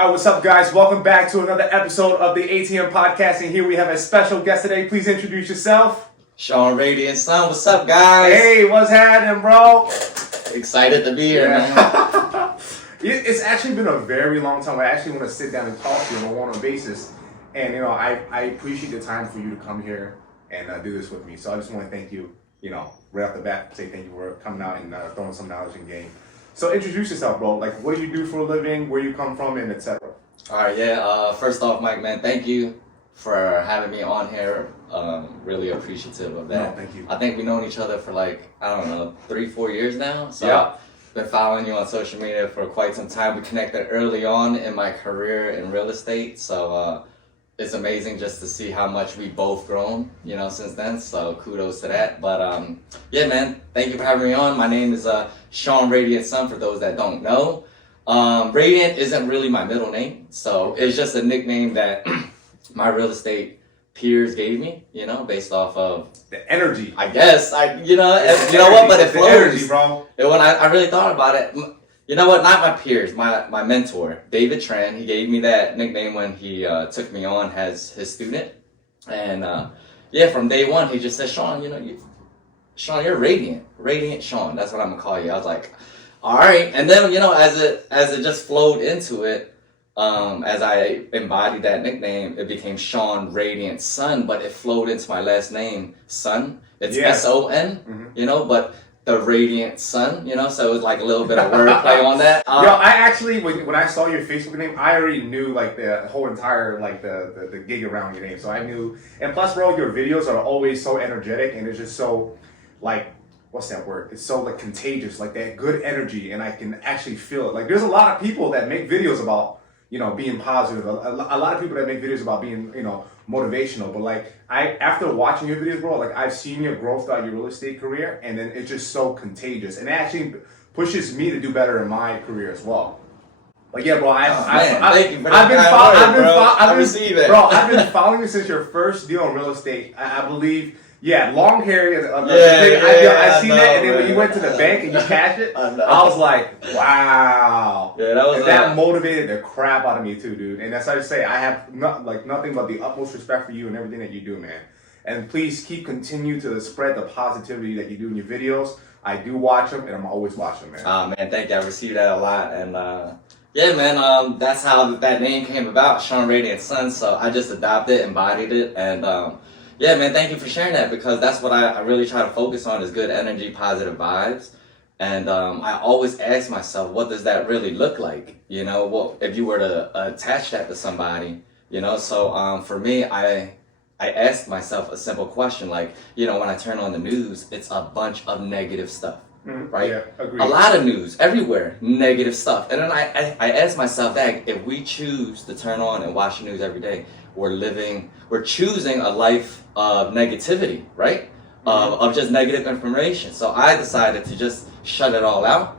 All right, what's up, guys? Welcome back to another episode of the ATM Podcast, and here we have a special guest today. Please introduce yourself. Sean Radiant Son, what's up, guys? Hey, what's happening, bro? Excited to be here, man. It's actually been a very long time. I actually want to sit down and talk to you on a one-on-one basis, and I appreciate the time for you to come here and do this with me. So I just want to thank you, right off the bat, say thank you for coming out and throwing some knowledge in game. So introduce yourself, bro. Like, what do you do for a living, where you come from, and etc. All right, first off, Mike, man, thank you for having me on here. Really appreciative of that. No, thank you. I think we've known each other for 3-4 years now. So yeah. Been following you on social media for quite some time. We connected early on in my career in real estate. So it's amazing just to see how much we both grown, since then. So kudos to that. But yeah, man, thank you for having me on. My name is Sean Radiant Son, for those that don't know. Radiant isn't really my middle name, so it's just a nickname that my real estate peers gave me, based off of the energy. I guess you know what, but it flows. The energy, bro. When I really thought about it, you know what? Not my peers, my mentor, David Tran. He gave me that nickname when he took me on as his student, and from day one, he just said, Sean, Sean, you're radiant Sean. That's what I'm gonna call you. I was like, all right. And then as it just flowed into it, as I embodied that nickname, it became Sean Radiant Son. But it flowed into my last name, Son. It's S-O-N. But the Radiant Son. So it was like a little bit of wordplay on that. I actually when I saw your Facebook name, I already knew the whole entire the gig around your name. So I knew, and plus, bro, your videos are always so energetic, and it's just so what's that word? It's so contagious, that good energy, and I can actually feel it. There's a lot of people that make videos about being positive. A lot of people that make videos about being motivational. But after watching your videos, bro, I've seen your growth throughout your real estate career, and then it's just so contagious, and it actually pushes me to do better in my career as well. Yeah, bro, I've been following you since your first deal in real estate. I believe. Yeah, long hair. I seen that, and then when you went to the bank and you cashed it, I was like, wow. Yeah, that motivated the crap out of me too, dude. And that's how I say I have nothing but the utmost respect for you and everything that you do, man. And please continue to spread the positivity that you do in your videos. I do watch them, and I'm always watching, man. Man, thank you. I received that a lot, and yeah, man. That's how that name came about, Sean Radiant Son. So I just adopted, embodied it, and. Yeah, man, thank you for sharing that, because that's what I really try to focus on is good energy, positive vibes. And I always ask myself, what does that really look like? If you were to attach that to somebody, So for me, I asked myself a simple question, when I turn on the news, it's a bunch of negative stuff, right? Yeah, agreed. A lot of news, everywhere, negative stuff. And then I asked myself that if we choose to turn on and watch the news every day, we're choosing a life of negativity, right? Of just negative information. So I decided to just shut it all out.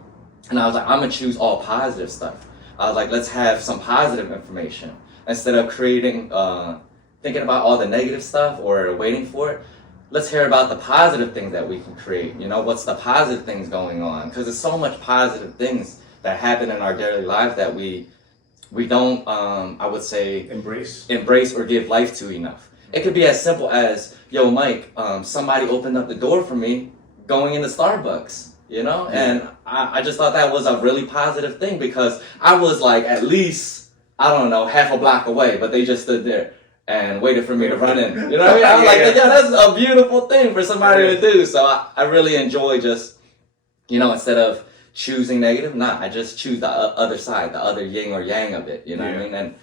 And I was like, I'm going to choose all positive stuff. I was like, let's have some positive information. Instead of thinking about all the negative stuff or waiting for it, let's hear about the positive things that we can create. What's the positive things going on? Because there's so much positive things that happen in our daily lives that we don't, I would say, embrace or give life to enough. It could be as simple as, yo, Mike, somebody opened up the door for me going into Starbucks, Yeah. And I just thought that was a really positive thing, because I was at least, half a block away, but they just stood there and waited for me to run in. You know what I mean? I was that's a beautiful thing for somebody to do. So I really enjoy just, instead of choosing negative, I just choose the other side, the other yin or yang of it, what I mean? And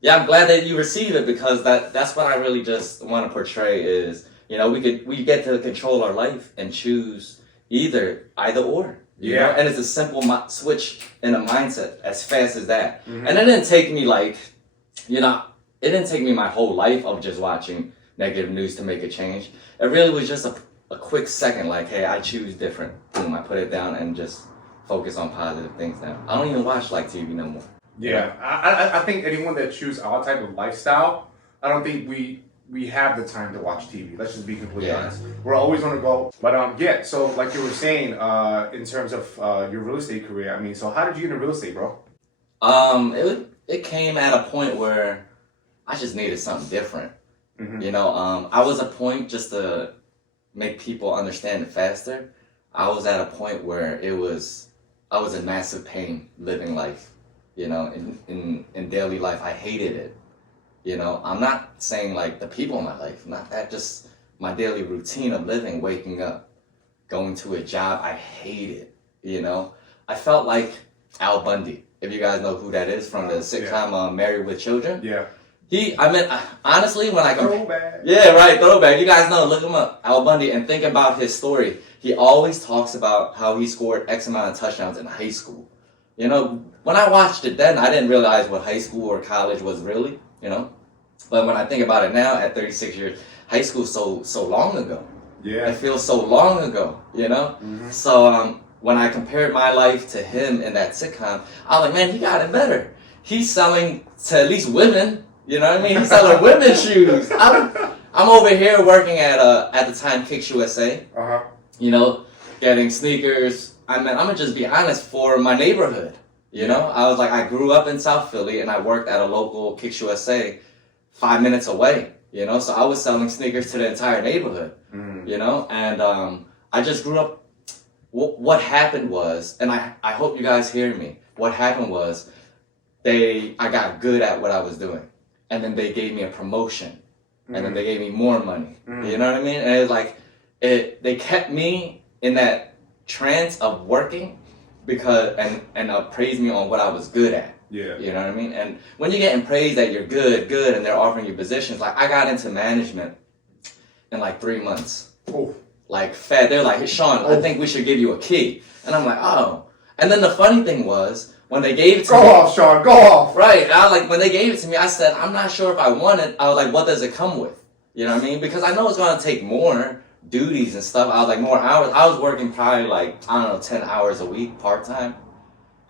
yeah, I'm glad that you receive it, because that's what I really just want to portray is, we get to control our life and choose either or. You know? And it's a simple switch in a mindset as fast as that. And it didn't take me it didn't take me my whole life of just watching negative news to make a change. It really was just a quick second, hey, I choose different. Boom, I put it down and just focus on positive things now. I don't even watch TV no more. Yeah, I think anyone that chooses our type of lifestyle, I don't think we have the time to watch TV. Let's just be completely honest. We're always on the go. But so like you were saying, in terms of your real estate career, so how did you get into real estate, bro? it came at a point where I just needed something different. Mm-hmm. You know, I was a point just to make people understand it faster. I was at a point where I was in massive pain living life. You know, in daily life, I hated it. You know, I'm not saying like the people in my life, not that, just my daily routine of living, waking up, going to a job I hated. You know, I felt like Al Bundy, if you guys know who that is from the sitcom Married with Children. Yeah. Honestly, when I Throwback. Yeah, right, throwback. You guys know, look him up, Al Bundy, and think about his story. He always talks about how he scored X amount of touchdowns in high school. You know, when I watched it then, I didn't realize what high school or college was really, you know. But when I think about it now, at 36 years, high school so long ago. Yeah. It feels so long ago, you know. Mm-hmm. So when I compared my life to him in that sitcom, I was like, man, he got it better. He's selling to at least women. You know what I mean? He's selling women's shoes. I'm over here working at the time Kicks USA. Uh-huh. You know, getting sneakers. I'm gonna just be honest, for my neighborhood. You know, I was like, I grew up in South Philly and I worked at a local Kicks USA 5 minutes away. You know, so I was selling sneakers to the entire neighborhood. Mm. You know, and I just grew up. What happened was, and I hope you guys hear me. What happened was, I got good at what I was doing. And then they gave me a promotion, and then they gave me more money. You know what I mean? And it's like, they kept me in that trance of working, because and praised me on what I was good at. Yeah. You know what I mean? And when you're getting praised that you're good, and they're offering you positions, like I got into management in like 3 months. Oh. Like they're like, hey, Sean, I think we should give you a key, and I'm like, oh. And then the funny thing was, when they gave it to me... Go off, Sean, go off! Right, and I was like, when they gave it to me, I said, I'm not sure if I want it. I was like, what does it come with? You know what I mean? Because I know it's going to take more duties and stuff. I was like, more hours. I was working probably like, I don't know, 10 hours a week, part-time.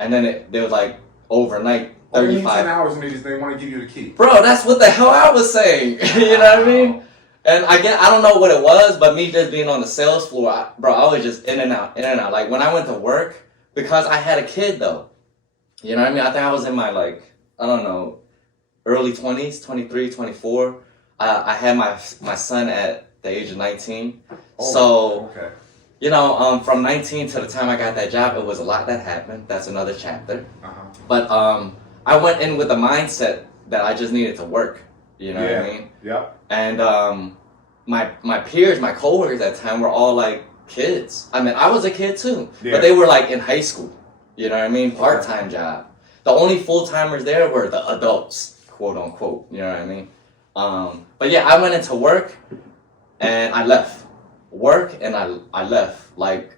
And then they was like, overnight, 35. Only 10 hours, and they want to give you the key. Bro, that's what the hell I was saying. You know what I mean? And I don't know what it was, but me just being on the sales floor, I was just in and out. Like, when I went to work, because I had a kid, though. You know what I mean? I think I was in my, like, I don't know, early 20s, 23, 24. I had my son at the age of 19. Oh, so, okay. You know, from 19 to the time I got that job, it was a lot that happened. That's another chapter. Uh-huh. But I went in with the mindset that I just needed to work. You know what I mean? Yep. And my peers, my coworkers at the time were all, like, kids. I mean, I was a kid, too. Yeah. But they were, like, in high school. You know what I mean? Part-time job. The only full-timers there were the adults, quote unquote. You know what I mean? But yeah, I went into work and I left. Work and I left. Like,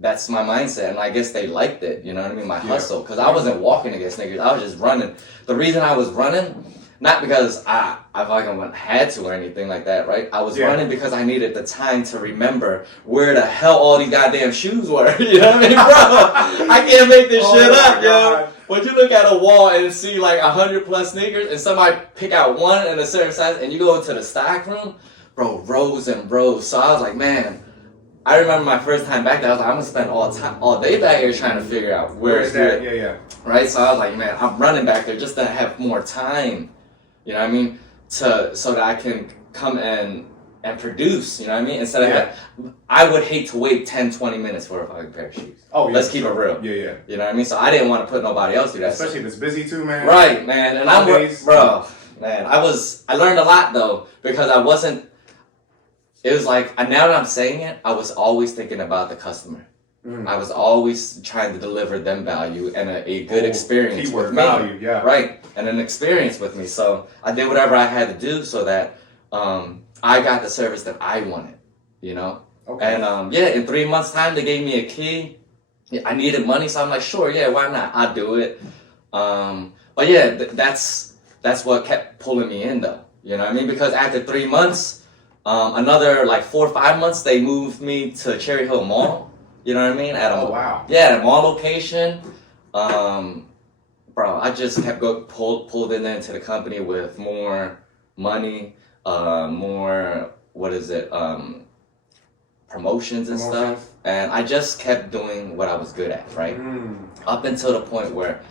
that's my mindset. And I guess they liked it. You know what I mean? My hustle. Because I wasn't walking to get sneakers. I was just running. The reason I was running, not because I fucking had to or anything like that, right? I was running because I needed the time to remember where the hell all these goddamn shoes were. You know what I mean, bro? I can't make this shit up, yo. When you look at a wall and see like 100 plus sneakers and somebody pick out one in a certain size and you go into the stock room, bro, rows and rows. So I was like, man, I remember my first time back there, I was like, I'm gonna spend all day back here trying to figure out where it's that? good. Yeah. Right? So I was like, man, I'm running back there just to have more time. You know what I mean? So that I can come and produce, you know what I mean? Instead of I would hate to wait 10, 20 minutes for a fucking pair of shoes. Oh, yeah. Let's keep it real. Yeah. You know what I mean? So I didn't want to put nobody else through that. Especially if it's busy too, man. Right, man. And I learned a lot though, because it was like, now that I'm saying it, I was always thinking about the customer. I was always trying to deliver them value and a good experience with me. Value, yeah. Right, and an experience with me. So I did whatever I had to do so that I got the service that I wanted, you know? Okay. And in 3 months' time, they gave me a key. Yeah, I needed money, so I'm like, sure, yeah, why not? I'll do it. But yeah, that's what kept pulling me in though. You know what I mean? Because after 3 months, another like 4 or 5 months, they moved me to Cherry Hill Mall. You know what I mean? At a mall location. Bro, I just kept pulled in there into the company with more money, more promotions and stuff. And I just kept doing what I was good at, right? Up until the point where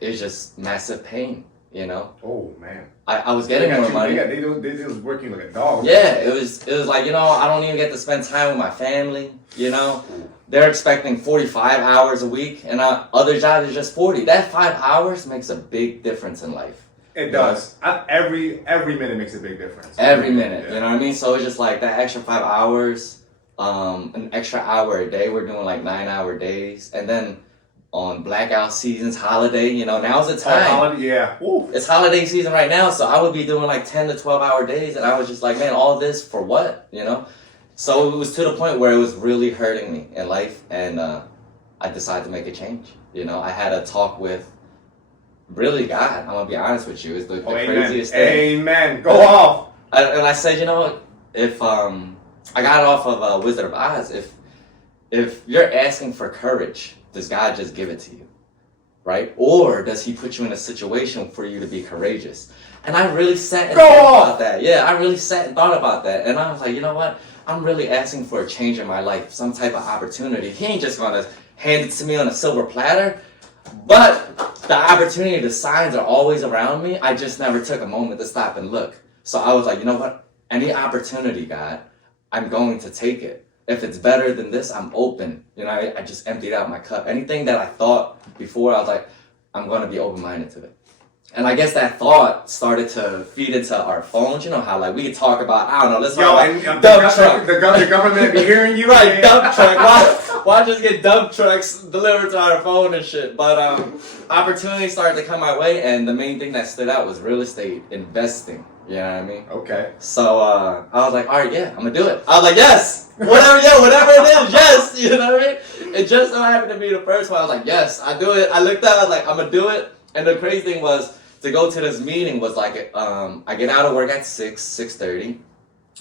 it's just massive pain, you know. Oh man. I was getting more money. They was working like a dog. Yeah, it was like, you know, I don't even get to spend time with my family, you know. They're expecting 45 hours a week, and other jobs is just 40. That 5 hours makes a big difference in life. It does. Every minute makes a big difference. Every minute, you know what I mean? So it's just like that extra 5 hours, an extra hour a day. We're doing like 9-hour days, and then on blackout seasons, holiday, you know, now's the time. Holiday, yeah. Ooh. It's holiday season right now, so I would be doing like 10 to 12-hour days, and I was just like, man, all this for what, you know? So it was to the point where it was really hurting me in life, and I decided to make a change. You know, I had a talk with really God. I'm gonna be honest with you, it's the craziest thing. Amen. Go off. And I said, you know what? If I got it off of Wizard of Oz, if you're asking for courage, does God just give it to you, right? Or does He put you in a situation for you to be courageous? And I really sat and thought about that. Yeah, I really sat and thought about that, and I was like, you know what? I'm really asking for a change in my life, some type of opportunity. He ain't just gonna hand it to me on a silver platter. But the opportunity, the signs are always around me. I just never took a moment to stop and look. So I was like, you know what? Any opportunity, God, I'm going to take it. If it's better than this, I'm open. You know, I just emptied out my cup. Anything that I thought before, I was like, I'm going to be open-minded to it. And I guess that thought started to feed into our phones. You know how like we could talk about, I don't know, let's talk about dump truck. The government be hearing you. Right, dump truck. Why just get dump trucks delivered to our phone and shit? But opportunities started to come my way, and the main thing that stood out was real estate investing. You know what I mean? Okay. So I was like, all right, yeah, I'm gonna do it. I was like, yes, whatever it is, yes. You know what I mean? It just so happened to be the first one. I was like, yes, I do it. I looked at it, I was like, I'm gonna do it. And the crazy thing was, to go to this meeting was like, I get out of work at 6:30,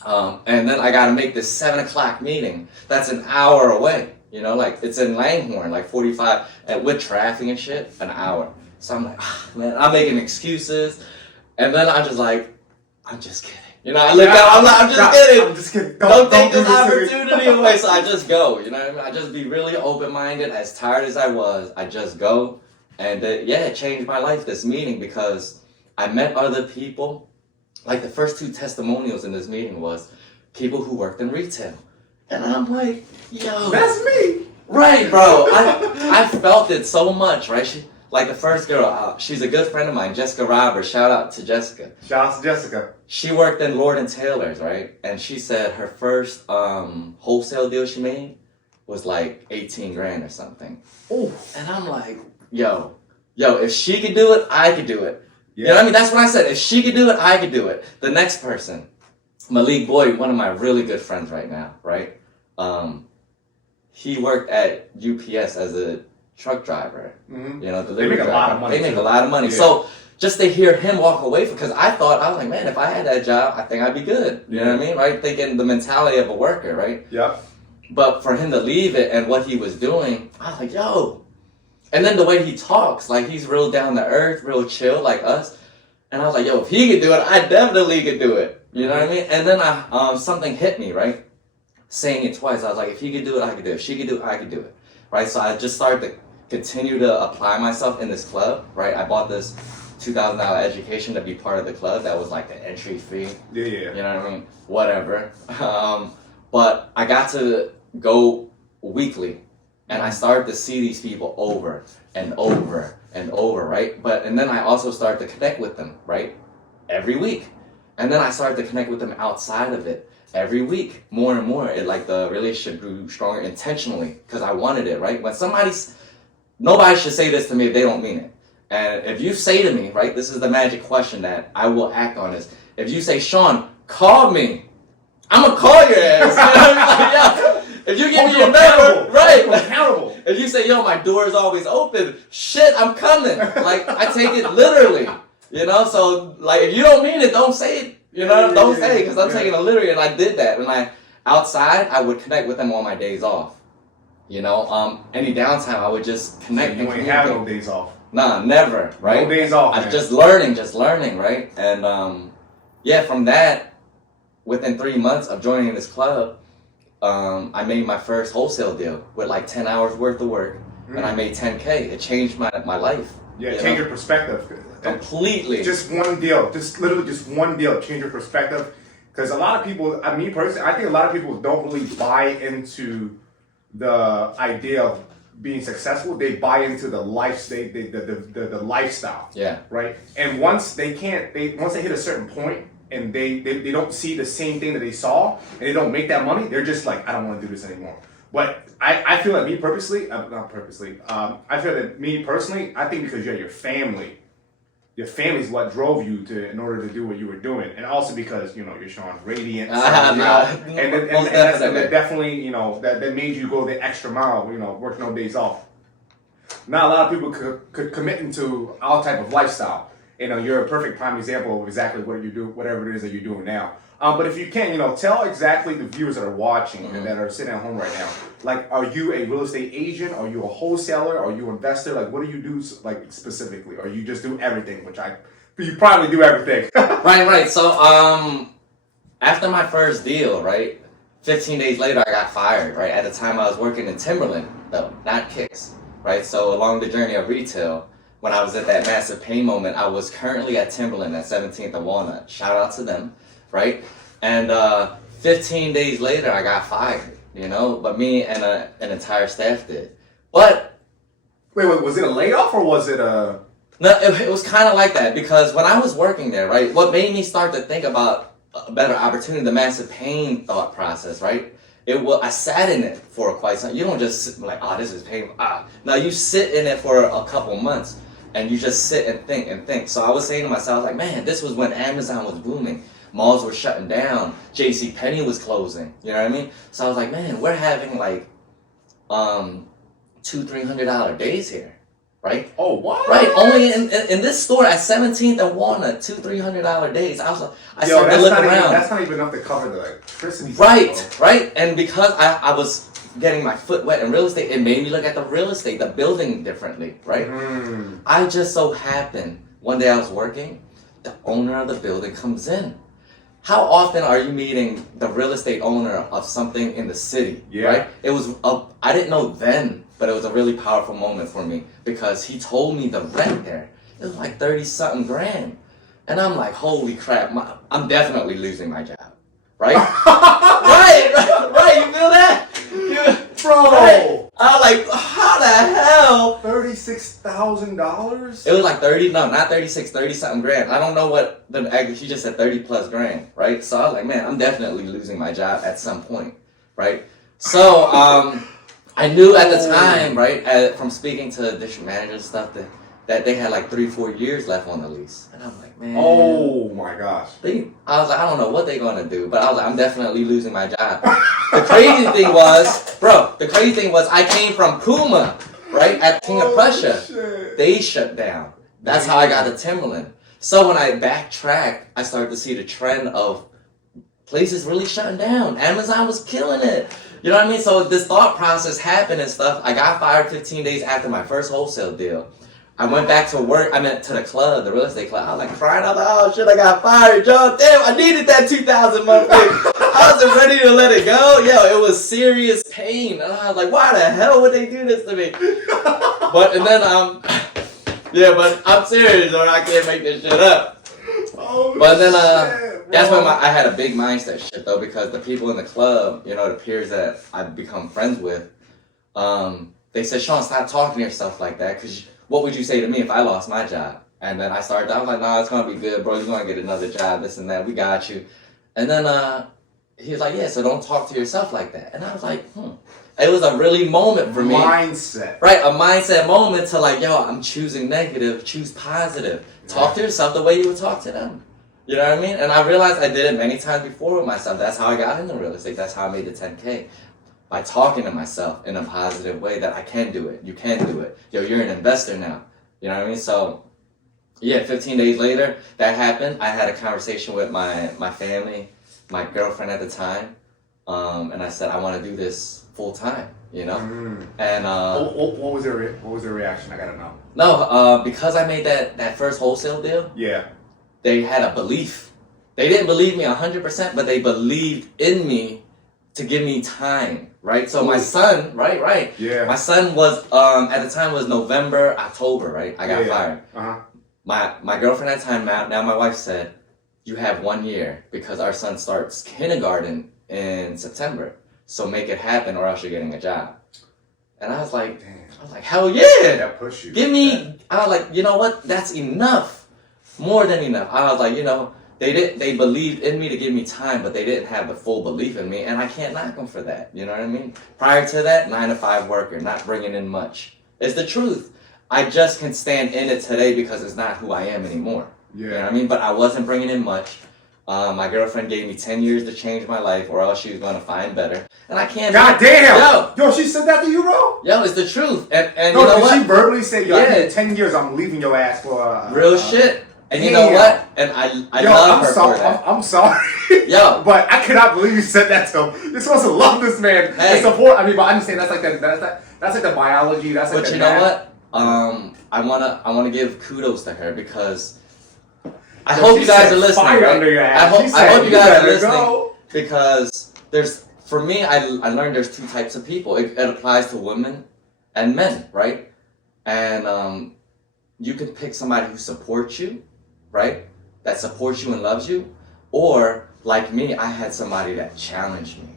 and then I gotta make this 7 o'clock meeting. That's an hour away. You know, like it's in Langhorne, like 45, and with traffic and shit, an hour. So I'm like, man, I'm making excuses, and then I'm just like, I'm just kidding. You know, I look out, I'm like, I'm just kidding. I'm just kidding. Don't take this opportunity away. So I just go. You know what I mean? I just be really open-minded. As tired as I was, I just go. And it changed my life, this meeting, because I met other people. Like the first 2 testimonials in this meeting was people who worked in retail. And I'm like, yo. That's me. Right, bro. I felt it so much, right? Like the first girl, she's a good friend of mine, Jessica Roberts. Shout out to Jessica. Shout out to Jessica. She worked in Lord & Taylor's, right? And she said her first wholesale deal she made was like 18 grand or something. Oh. And I'm like, yo, if she could do it, I could do it. Yeah. You know what I mean? That's what I said. If she could do it, I could do it. The next person, Malik Boyd, one of my really good friends right now, right? He worked at UPS as a truck driver. Mm-hmm. You know, they make a lot of money. They make a lot of money. Yeah. So just to hear him walk away because I was like, man, if I had that job, I think I'd be good. You know what I mean? Right? Thinking the mentality of a worker, right? Yep. But for him to leave it and what he was doing, I was like, yo. And then the way he talks, like he's real down to earth, real chill like us. And I was like, yo, if he could do it, I definitely could do it. You know what I mean? And then something hit me, right? Saying it twice. I was like, if he could do it, I could do it. If she could do it, I could do it. Right? So I just started to continue to apply myself in this club, right? I bought this $2,000 education to be part of the club. That was like the entry fee. Yeah. You know what I mean? Whatever. But I got to go weekly. And I started to see these people over and over and over, right? And then I also started to connect with them, right? Every week. And then I started to connect with them outside of it every week, more and more. Like the relationship grew stronger intentionally because I wanted it, right? When nobody should say this to me if they don't mean it. And if you say to me, right, this is the magic question that I will act on is, if you say, Sean, call me, I'm going to call your ass. You know what I mean? Like, yeah. If you give me your number, right? Accountable. If you say, yo, my door is always open, shit, I'm coming. Like, I take it literally, you know? So, like, if you don't mean it, don't say it, you know? Don't say it, because I'm taking it literally, and I did that. When outside, I would connect with them on my days off. You know, any downtime, I would just connect. So you ain't have no days off. Nah, never, right? No days off, I'm just learning, right? And, from that, within 3 months of joining this club, I made my first wholesale deal with like 10 hours worth of work, and I made $10K. It changed my life. Yeah, you change know? your perspective. Completely. Just one deal. Just literally just one deal. Change your perspective. Because a lot of people, I mean, personally, I think a lot of people don't really buy into the idea of being successful. They buy into the the lifestyle. Yeah. Right. And once they once they hit a certain point and they don't see the same thing that they saw and they don't make that money, they're just like, I don't want to do this anymore. But I feel like me purposely, not purposely, I feel that me personally, I think because you have your family. Your family's what drove you in order to do what you were doing, and also because you're showing radiant, and that definitely that made you go the extra mile, work no days off. Not a lot of people could commit into our type of lifestyle. You're a perfect prime example of exactly what you do, whatever it is that you're doing now. But if you can, tell exactly the viewers that are watching and that are sitting at home right now, like, are you a real estate agent? Are you a wholesaler? Are you an investor? Like, what do you do, like, specifically? Or you just do everything, you probably do everything. Right. So, after my first deal, right, 15 days later, I got fired, right? At the time, I was working in Timberland, though, not Kicks, right? So, along the journey of retail, when I was at that massive pain moment, I was currently at Timberland at 17th and Walnut. Shout out to them. Right? And 15 days later, I got fired, but me and an entire staff did. But wait, was it a layoff or was it a... No, it was kind of like that, because when I was working there, right, what made me start to think about a better opportunity, the massive pain thought process, right? I sat in it for quite some. You don't just sit like, oh, this is painful. No, you sit in it for a couple months and you just sit and think. So I was saying to myself, like, man, this was when Amazon was booming. Malls were shutting down. JCPenney was closing. You know what I mean? So I was like, man, we're having like $200-300 days here, right? Oh, what? Right. Only in this store at 17th and Walnut, $200-300 days. I started to look around. That's not even enough to cover the electricity. Right. And because I was getting my foot wet in real estate, it made me look at the real estate, the building differently, right? I just so happened one day I was working, the owner of the building comes in. How often are you meeting the real estate owner of something in the city, right? It was, I didn't know then, but it was a really powerful moment for me because he told me the rent there. It was like 30-something grand. And I'm like, holy crap, I'm definitely losing my job, right? right, you feel that? Bro! Right? I was like, how the hell? $36,000? It was like 30-something grand. I don't know what he just said 30 plus grand, right? So I was like, man, I'm definitely losing my job at some point, right? So I knew at the time, right, from speaking to district managers and stuff, that they had like 3-4 years left on the lease. And I'm like, man. Oh my gosh. I was like, I don't know what they're going to do, but I was like, I'm definitely losing my job. The crazy thing was, I came from Puma, right, at King of Prussia. Shit. They shut down. That's how I got to Timberland. So when I backtracked, I started to see the trend of places really shutting down. Amazon was killing it. You know what I mean? So this thought process happened and stuff. I got fired 15 days after my first wholesale deal. I went back to work. I went to the club, the real estate club. I was like crying. I was like, oh shit, I got fired, yo. Damn, I needed that 2,000 monthly. I wasn't ready to let it go. Yo, it was serious pain. And I was like, why the hell would they do this to me? But I'm serious, or I can't make this shit up. Oh, but then shit, that's when I had a big mindset shit though, because the people in the club, the peers that I've become friends with, they said, Sean, stop talking to yourself like that, because what would you say to me if I lost my job? And then I was like, nah, it's gonna be good, bro. You're gonna get another job, this and that. We got you. And then he was like, yeah, so don't talk to yourself like that. And I was like, It was a really moment for me. Mindset. Right, a mindset moment to like, yo, I'm choosing negative, choose positive. Talk to yourself the way you would talk to them. You know what I mean? And I realized I did it many times before with myself. That's how I got into real estate. That's how I made the 10K. By talking to myself in a positive way that I can do it. You can do it. Yo, you're an investor now. You know what I mean? So, yeah, 15 days later, that happened. I had a conversation with my family, my girlfriend at the time, and I said, I want to do this full time, And what was their reaction? I gotta know. No, because I made that first wholesale deal. Yeah. They had a belief. They didn't believe me 100%, but they believed in me to give me time, right? So my son, right. Yeah. My son was at the time was November, October, right? I got fired. Uh-huh. My girlfriend at the time, now my wife said, you have 1 year because our son starts kindergarten in September. So make it happen or else you're getting a job. And I was like, hell yeah. That push you. Give me, I was like, you know what? That's enough. More than enough. I was like, you know, they believed in me to give me time, but they didn't have the full belief in me. And I can't knock them for that. You know what I mean? Prior to that, 9-to-5 worker, not bringing in much. It's the truth. I just can stand in it today because it's not who I am anymore. Yeah. You know what I mean? But I wasn't bringing in much. My girlfriend gave me 10 years to change my life or else she was going to find better. And I can't... God damn! Yo, she said that to you, bro? Yo, it's the truth. And no, you know did what? she verbally say, yo, in 10 years I'm leaving your ass for... real shit. And you know what? And I love her for that. I'm sorry. Yo. But I cannot believe you said that to him. You're supposed to love this man and support... I mean, but I understand that's like the biology. That's like but the you know what? I wanna give kudos to her because... I hope you guys are listening. Right? I hope you guys are listening because for me, I learned there's two types of people. It applies to women and men, right? And you can pick somebody who supports you, right? That supports you and loves you, or like me, I had somebody that challenged me.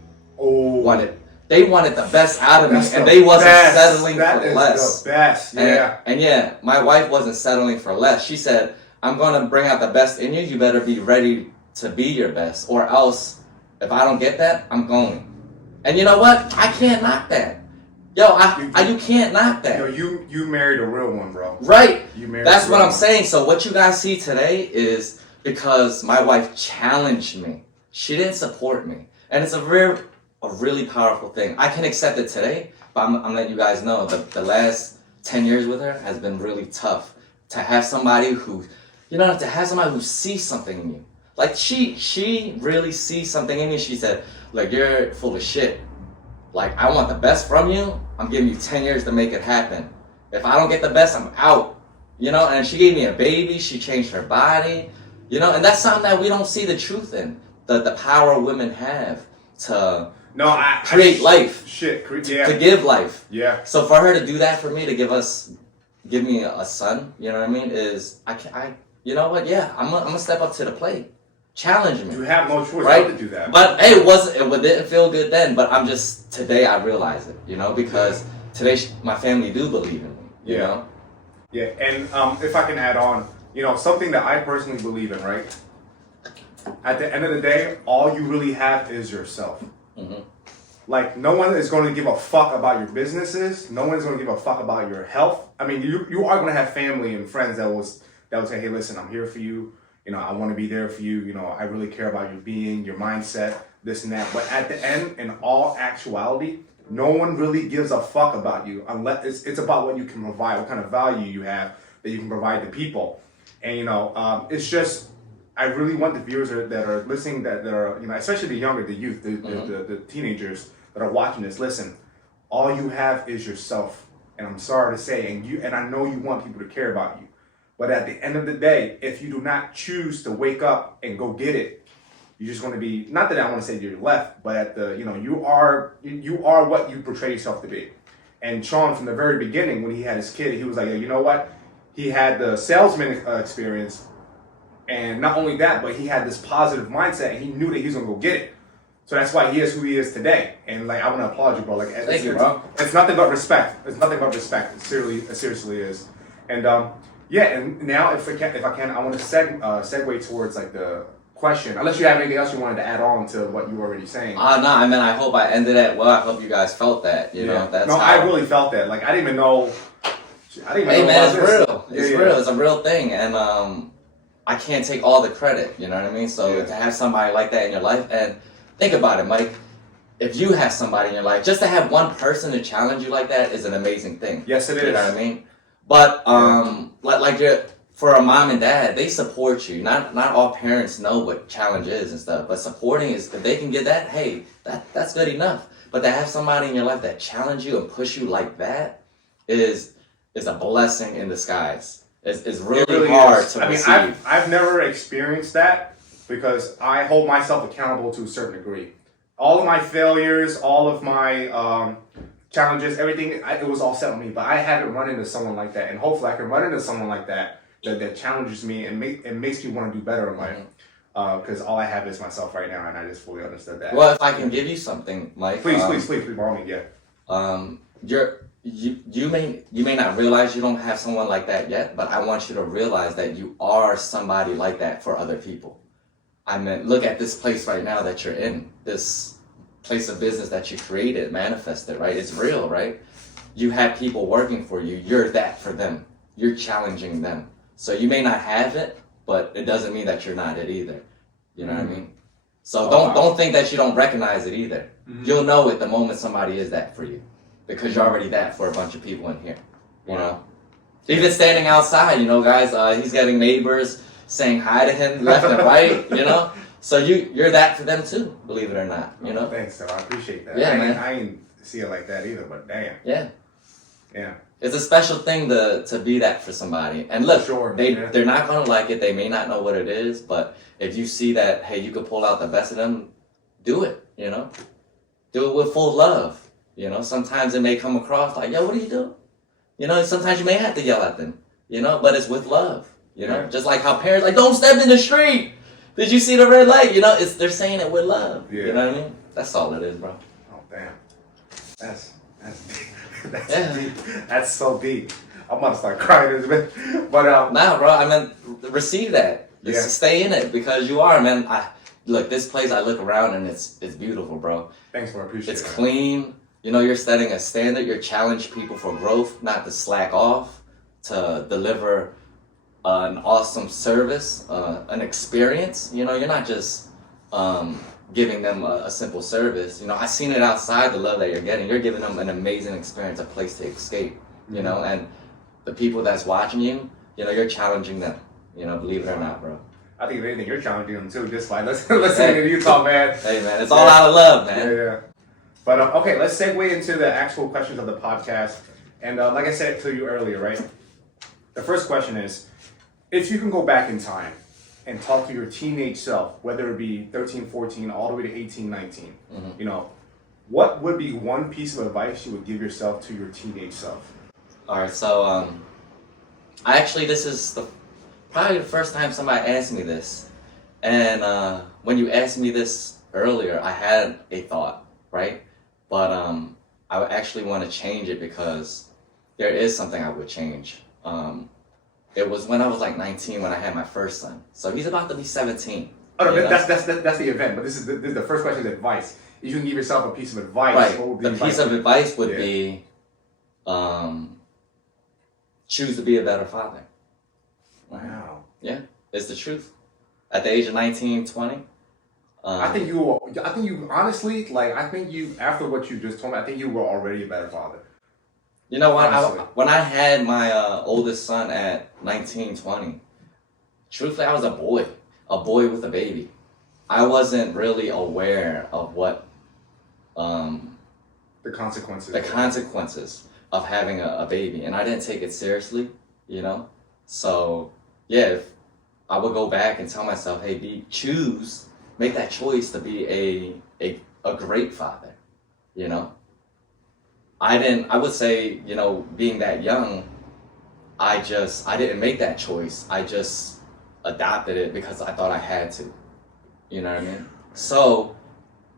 They wanted the best out of me, and they wasn't settling for less. The best, yeah. And yeah, my wife wasn't settling for less. She said, I'm going to bring out the best in you. You better be ready to be your best. Or else, if I don't get that, I'm going. And you know what? I can't knock that. Yo, you can't knock that. Yo, you married a real one, bro. Right. That's what I'm saying. So what you guys see today is because my wife challenged me. She didn't support me. And it's a really powerful thing. I can accept it today, but I'm letting you guys know that the last 10 years with her has been really tough. To have somebody who... to have somebody who sees something in you. Like, she really sees something in me. She said, like, you're full of shit. Like, I want the best from you. I'm giving you 10 years to make it happen. If I don't get the best, I'm out. And she gave me a baby. She changed her body. And that's something that we don't see the truth in. The power women have to create life. To give life. Yeah. So for her to do that for me, to give me a son, you know what I mean, you know what? Yeah, I'm gonna step up to the plate. Challenge me. You have no choice right? but to do that. But hey, it didn't feel good then, but today I realize it, because today my family do believe in me, you know? Yeah, and if I can add on, something that I personally believe in, right? At the end of the day, all you really have is yourself. Mm-hmm. Like, no one is going to give a fuck about your businesses. No one's going to give a fuck about your health. I mean, you are going to have family and friends that will say, hey, listen, I'm here for you. I want to be there for you. I really care about your being, your mindset, this and that. But at the end, in all actuality, no one really gives a fuck about you unless it's about what you can provide, what kind of value you have that you can provide to people. And, it's just, I really want the viewers that are listening, that are, especially the younger, the youth, the teenagers that are watching this, listen, all you have is yourself. And I'm sorry to say, and I know you want people to care about you. But at the end of the day, if you do not choose to wake up and go get it, you're just going to be, not that I want to say you're left, but you are what you portray yourself to be. And Sean, from the very beginning, when he had his kid, he was like, you know what? He had the salesman experience. And not only that, but he had this positive mindset and he knew that he was going to go get it. So that's why he is who he is today. And I want to applaud you, bro. Thank you, bro. It's nothing but respect. It's nothing but respect. It seriously is. And and now if I can, I want to segue towards the question. Unless you have anything else you wanted to add on to what you were already saying. No, I mean, I hope I ended it well. I hope you guys felt that. I really felt that. I didn't even know. Hey man, it's real. It's real. It's a real thing, and I can't take all the credit. You know what I mean? So to have somebody like that in your life, and think about it, Mike. If you have somebody in your life, just to have one person to challenge you like that is an amazing thing. Yes, it is. You know what I mean? But for a mom and dad, they support you. Not all parents know what challenge is and stuff, but supporting is, if they can get that, hey, that's good enough. But to have somebody in your life that challenge you and push you like that is a blessing in disguise. It's really hard to receive. I mean, I've never experienced that because I hold myself accountable to a certain degree. all of my failures, all of my challenges, everything, it was all set on me. But I haven't run into someone like that, and hopefully I can run into someone like that that challenges me and makes me want to do better in life. Because all I have is myself right now, and I just fully understood that. Well, if I can give you something, Mike. Please, by all means, yeah. You may not realize you don't have someone like that yet, but I want you to realize that you are somebody like that for other people. I mean, look at this place right now that you're in, this place of business that you created, manifested, right? It's real, right? You have people working for you. You're that for them. You're challenging them. So you may not have it, but it doesn't mean that you're not it either. You know what I mean? So don't think that you don't recognize it either. You'll know it the moment somebody is that for you, because you're already that for a bunch of people in here. You know, even standing outside, you know, guys, he's getting neighbors saying hi to him left and right. You know, so you're that for them too, believe it or not. You know. Thanks, so I appreciate that. Yeah, man. I ain't see it like that either, but damn. Yeah. Yeah. It's a special thing to be that for somebody. And look, they're not going to like it. They may not know what it is, but if you see that, hey, you can pull out the best of them, do it, you know? Do it with full love, you know? Sometimes it may come across like, yo, what are you doing? You know, sometimes you may have to yell at them, you know? But it's with love, you know? Just like how parents like, don't step in the street. Did you see the red light? You know, they're saying it with love. Yeah. You know what I mean? That's all it is, bro. Oh, damn. That's deep. That's so deep. I'm about to start crying in a bit. But nah, bro. I mean, receive that. Just stay in it because you are, man. Look, this place. I look around and it's beautiful, bro. Thanks for appreciating. It's clean. You know, you're setting a standard. You're challenging people for growth, not to slack off, to deliver an awesome service, an experience. You know, you're not just giving them a simple service. You know, I've seen it outside, the love that you're getting. You're giving them an amazing experience, a place to escape, you know, and the people that's watching you, you know, you're challenging them, you know, believe it or not, bro. I think if anything, you're challenging them too, just like listening to you talk, man. Hey, man, it's all out of love, man. Yeah. But, okay, let's segue into the actual questions of the podcast. And like I said to you earlier, right, the first question is, if you can go back in time and talk to your teenage self, whether it be 13, 14, all the way to 18, 19, you know, what would be one piece of advice you would give yourself to your teenage self? All right, so this is probably the first time somebody asked me this. And when you asked me this earlier, I had a thought, right? But I would actually want to change it because there is something I would change. It was when I was like 19 when I had my first son. So he's about to be 17. Oh, no, that's the event. But this is the first question is advice. If you can give yourself a piece of advice, right. What would be the piece of advice would be choose to be a better father. Wow. Yeah, it's the truth. At the age of 19, 20. I think you honestly, like, I think you, after what you just told me, I think you were already a better father. You know what? When I had my oldest son at 19, 20, truthfully, I was a boy with a baby. I wasn't really aware of what the consequences of having a baby, and I didn't take it seriously, you know. So yeah, if I would go back and tell myself, hey, make that choice to be a great father, you know. I would say, you know, being that young, I didn't make that choice. I just adopted it because I thought I had to. You know what I mean? So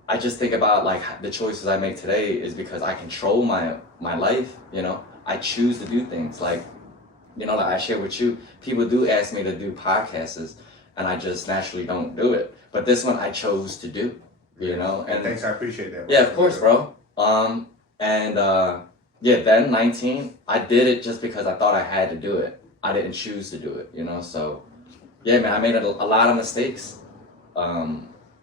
I just think about like the choices I make today is because I control my life, you know. I choose to do things like, you know, like I share with you, people do ask me to do podcasts and I just naturally don't do it. But this one I chose to do, you know. And thanks, I appreciate that. Yeah, of course, bro. Then 19, I did it just because I thought I had to do it. I didn't choose to do it, you know. So yeah, man, I made a lot of mistakes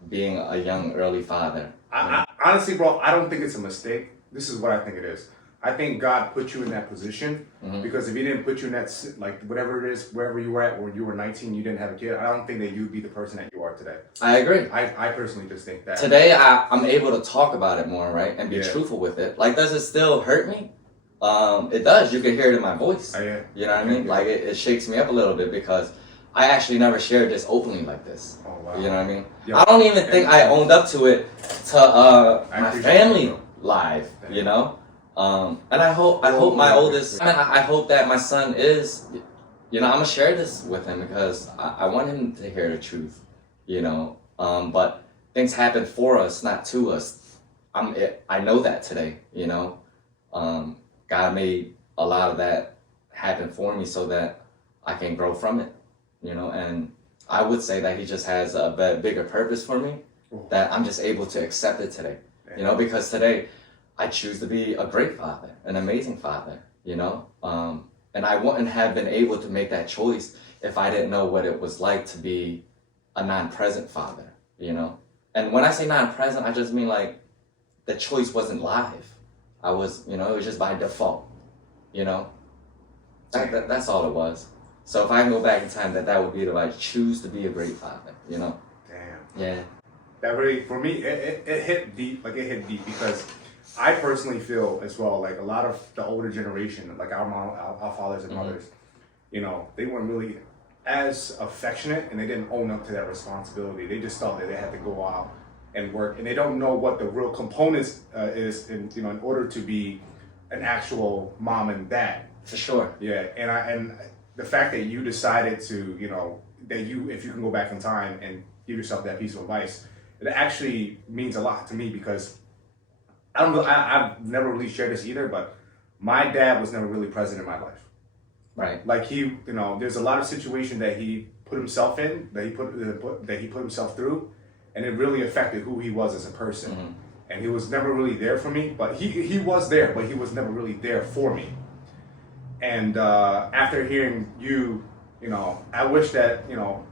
being a young early father. I honestly, bro, I don't think it's a mistake. This is what I think it is. I think God put you in that position because if He didn't put you in that, like, whatever it is, wherever you were at, when you were 19, you didn't have a kid, I don't think that you'd be the person that you are today. I agree. I personally just think that. Today, I'm able to talk about it more, right? And be truthful with it. Like, does it still hurt me? It does. You can hear it in my voice. Yeah. You know what I mean? Like, it shakes me up a little bit because I actually never shared this openly like this. Oh, wow. You know what I mean? Yeah. I don't even think I owned up to it to my family that. live, you know? And I hope my oldest, I hope that my son is, you know, I'm gonna share this with him because I want him to hear the truth, you know? But things happen for us, not to us. I know that today, you know? God made a lot of that happen for me so that I can grow from it, you know? And I would say that he just has a bigger purpose for me, that I'm just able to accept it today, you know? Because today I choose to be a great father, an amazing father, you know? And I wouldn't have been able to make that choice if I didn't know what it was like to be a non-present father, you know? And when I say non-present, I just mean like the choice wasn't live. I was, you know, it was just by default, you know? That's all it was. So if I can go back in time, that would be that I choose to be a great father, you know? Damn. Yeah. That really, for me, it hit deep, like it hit deep because I personally feel as well, like a lot of the older generation, like our mom, our fathers and mothers, you know, they weren't really as affectionate and they didn't own up to that responsibility. They just thought that they had to go out and work, and they don't know what the real components is in, you know, in order to be an actual mom and dad. For sure. Yeah, and the fact that you decided to, you know, that if you can go back in time and give yourself that piece of advice, it actually means a lot to me because I've never really shared this either, but my dad was never really present in my life. Right. Like you know, there's a lot of situations that he put himself in, that he put himself through, and it really affected who he was as a person. Mm-hmm. And he was never really there for me, but he was there, but he was never really there for me. And after hearing you, you know, I wish that, you know,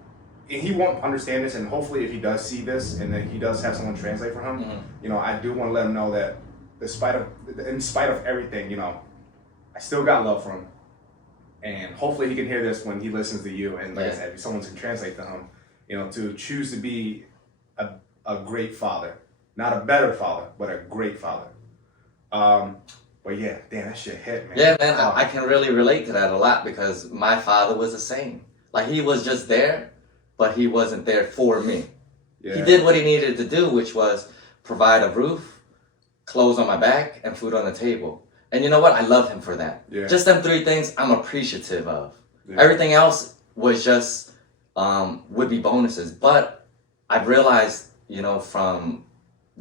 and he won't understand this, and hopefully if he does see this and then he does have someone translate for him, you know, I do want to let him know that in spite of everything, you know, I still got love for him. And hopefully he can hear this when he listens to you, and like I said, if someone can translate to him, you know, to choose to be a great father. Not a better father, but a great father. But yeah, damn, that shit hit, man. Yeah, man, I can really relate to that a lot because my father was the same. Like, he was just there, but he wasn't there for me. Yeah. He did what he needed to do, which was provide a roof, clothes on my back, and food on the table. And you know what? I love him for that. Yeah. Just them three things I'm appreciative of. Yeah. Everything else was just, would be bonuses. But I've realized, you know, from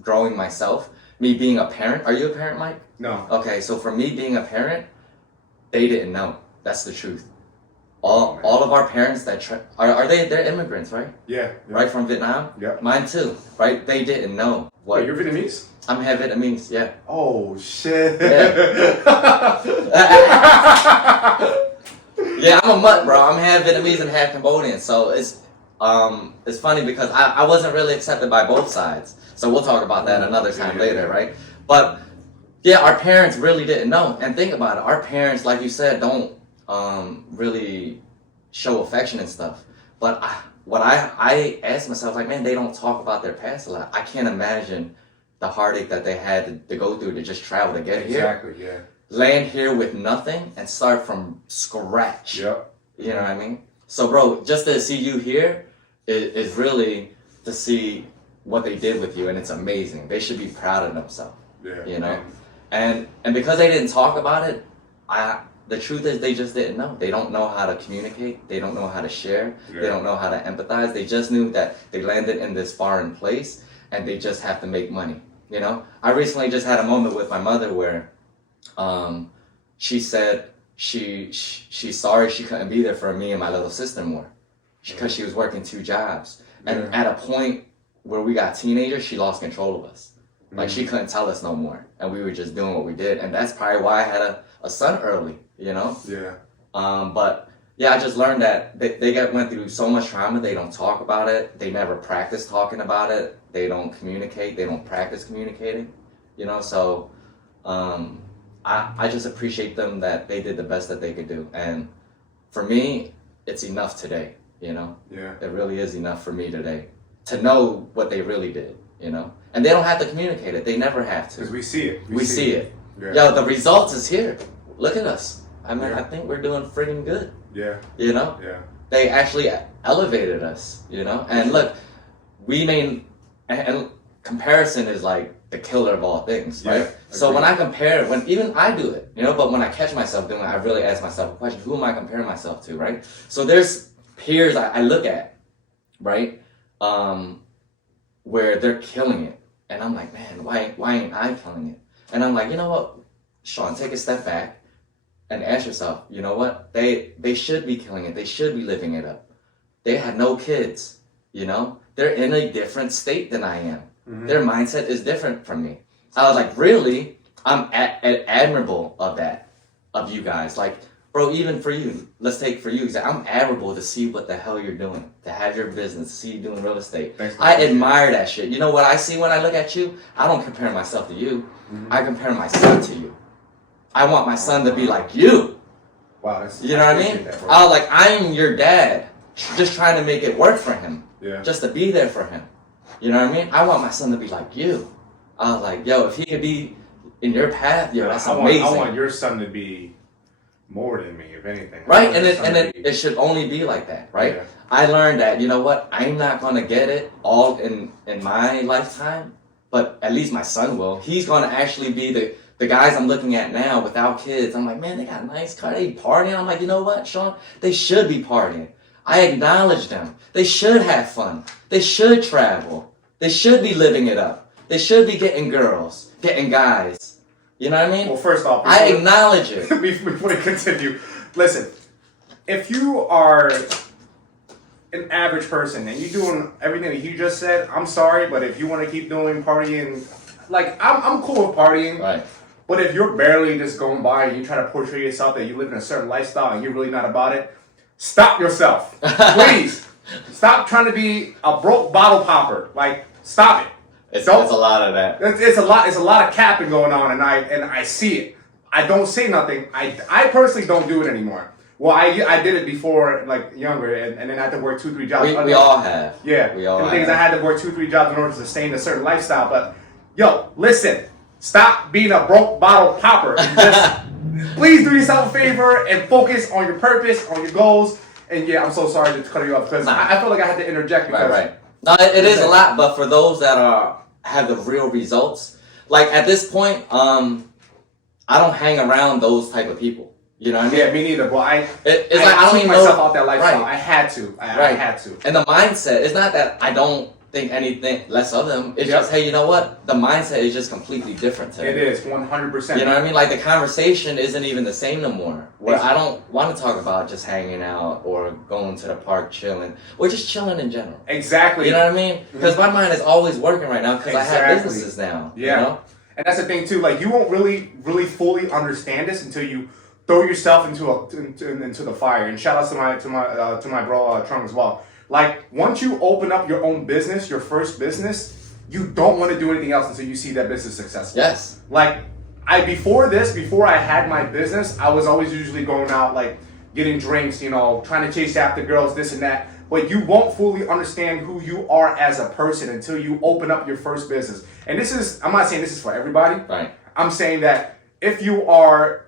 growing myself, me being a parent. Are you a parent, Mike? No. Okay, so for me being a parent, they didn't know. That's the truth. All of our parents that they're immigrants, right? Yeah. Right from Vietnam? Yeah. Mine too, right? They didn't know. What? Wait, you're Vietnamese? I'm half Vietnamese, yeah. Oh shit. Yeah. Yeah, I'm a mutt, bro. I'm half Vietnamese and half Cambodian, so it's funny because I wasn't really accepted by both sides. So we'll talk about that another time later, right? But yeah, our parents really didn't know. And think about it, our parents, like you said, don't really show affection and stuff. But I asked myself, like, man, they don't talk about their past a lot. I can't imagine the heartache that they had to go through to just travel to get here. Exactly, yeah. Land here with nothing and start from scratch. Yep. You know what I mean? So, bro, just to see you here is really to see what they did with you, and it's amazing. They should be proud of themselves. Yeah. You know? And because they didn't talk about it, the truth is they just didn't know. They don't know how to communicate. They don't know how to share. Yeah. They don't know how to empathize. They just knew that they landed in this foreign place and they just have to make money. You know? I recently just had a moment with my mother where she said she's sorry she couldn't be there for me and my little sister more because she was working 2 jobs. And at a point where we got teenagers, she lost control of us. Like, she couldn't tell us no more. And we were just doing what we did. And that's probably why I had a son early, you know? Yeah. But yeah, I just learned that they went through so much trauma. They don't talk about it. They never practice talking about it. They don't communicate. They don't practice communicating, you know? So I just appreciate them that they did the best that they could do. And for me, it's enough today, you know? Yeah. It really is enough for me today to know what they really did, you know? And they don't have to communicate it. They never have to. Because we see it. We see it. Yeah. Yo, the results is here. Look at us. I mean, I think we're doing friggin' good. Yeah. You know? Yeah. they actually elevated us, you know. And look, and comparison is like the killer of all things, right? So when I compare, when even I do it, you know, but when I catch myself doing it, I really ask myself a question: who am I comparing myself to, right? So there's peers I look at, right, where they're killing it, and I'm like, man, why ain't I killing it? And I'm like, you know what, Sean, take a step back and ask yourself, you know what, they should be killing it, they should be living it up. They have no kids, you know, they're in a different state than I am. Mm-hmm. Their mindset is different from me. I was like, really, I'm admirable of you guys. Like, bro, even for you, let's take for you, I'm admirable to see what the hell you're doing, to have your business, to see you doing real estate. I admire that shit. You know what I see when I look at you? I don't compare myself to you. Mm-hmm. I compare my son to you. I want my son to be like you. Wow, you know what I mean? I was like, I'm your dad, just trying to make it work for him. Yeah. Just to be there for him. You know what I mean? I want my son to be like you. I was like, yo, if he could be in your path, yo, that's amazing. I want your son to be more than me, if anything. Right, and it should only be like that, right? Yeah. I learned that, you know what, I'm not going to get it all in my lifetime, but at least my son will. He's going to actually be the guys I'm looking at now without kids. I'm like, man, they got a nice car, they partying. I'm like, you know what, Sean? They should be partying. I acknowledge them. They should have fun. They should travel. They should be living it up. They should be getting girls, getting guys. You know what I mean? Well, first off, I acknowledge it. Before we continue, listen, if you are an average person and you're doing everything that you just said, I'm sorry, but if you want to keep doing partying, like, I'm cool with partying. Right. But if you're barely just going by and you try to portray yourself that you live in a certain lifestyle and you're really not about it, stop yourself. Please. Stop trying to be a broke bottle popper. Like, stop it. It's a lot of that. It's a lot of capping going on, and I see it. I don't say nothing. I personally don't do it anymore. Well, I did it before, like, younger, and then I had to work 2-3 jobs. We all have. Yeah. We all have. The thing is, I had to work 2-3 jobs in order to sustain a certain lifestyle. But yo, listen, stop being a broke bottle popper. Just please do yourself a favor and focus on your purpose, on your goals. And yeah, I'm so sorry to cut you off because I feel like I had to interject because right. No, it is a lot, but for those that have the real results, like at this point, I don't hang around those type of people. You know what I mean? Yeah, me neither. But I don't even myself out that lifestyle. Right. I had to. I had to. And the mindset, it's not that I don't think anything less of them. It's just, hey, you know what? The mindset is just completely different today. It is 100%. You know what I mean? Like the conversation isn't even the same no more. Where I don't want to talk about just hanging out or going to the park chilling or just chilling in general. Exactly. You know what I mean? Because my mind is always working right now because I have businesses now. Yeah. You know? And that's the thing too. Like you won't really fully understand this until you throw yourself into the fire. And shout out to my bro Trump as well. Like, once you open up your own business, your first business, you don't want to do anything else until you see that business successful. Yes. Like, before I had my business, I was always usually going out, like, getting drinks, you know, trying to chase after girls, this and that. But you won't fully understand who you are as a person until you open up your first business. And I'm not saying this is for everybody. Right. I'm saying that if you are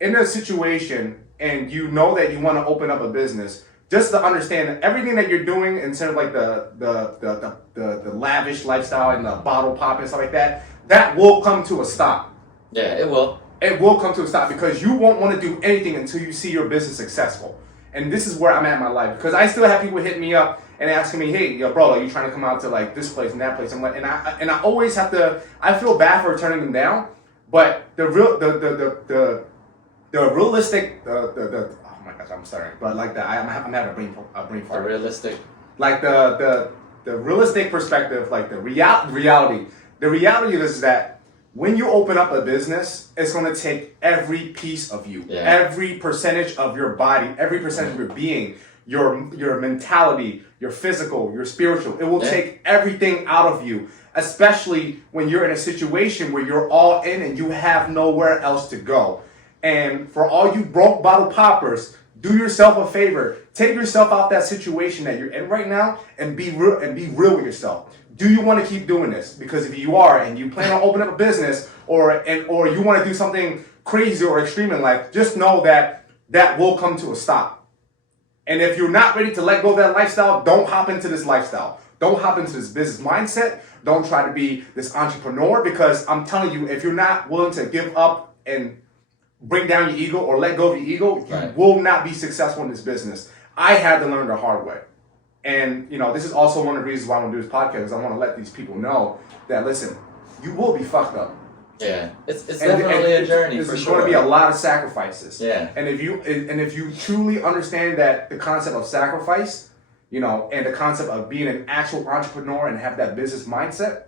in a situation and you know that you want to open up a business, just to understand that everything that you're doing instead of like the lavish lifestyle and the bottle pop and stuff like that, that will come to a stop. Yeah, it will. It will come to a stop because you won't want to do anything until you see your business successful. And this is where I'm at in my life because I still have people hitting me up and asking me, hey, yo, bro, are you trying to come out to like this place and that place? I'm like, and I always have to. I feel bad for turning them down, but the realistic oh my gosh, I'm sorry, but like I'm having a brain fart. The realistic, like the realistic perspective, like the reality. The reality is that when you open up a business, it's going to take every piece of you, every percentage of your body, every percentage of your being, your mentality, your physical, your spiritual. It will take everything out of you, especially when you're in a situation where you're all in and you have nowhere else to go. And for all you broke bottle poppers, do yourself a favor. Take yourself out that situation that you're in right now and be real with yourself. Do you want to keep doing this? Because if you are and you plan on opening up a business or you want to do something crazy or extreme in life, just know that will come to a stop. And if you're not ready to let go of that lifestyle, don't hop into this lifestyle. Don't hop into this business mindset. Don't try to be this entrepreneur, because I'm telling you, if you're not willing to give up and bring down your ego or let go of your ego, you will not be successful in this business. I had to learn the hard way. And, this is also one of the reasons why I want to do this podcast, because I want to let these people know that, listen, you will be fucked up. Yeah, it's definitely a journey for sure. There's going to be a lot of sacrifices. Yeah. And if you truly understand that the concept of sacrifice, and the concept of being an actual entrepreneur and have that business mindset,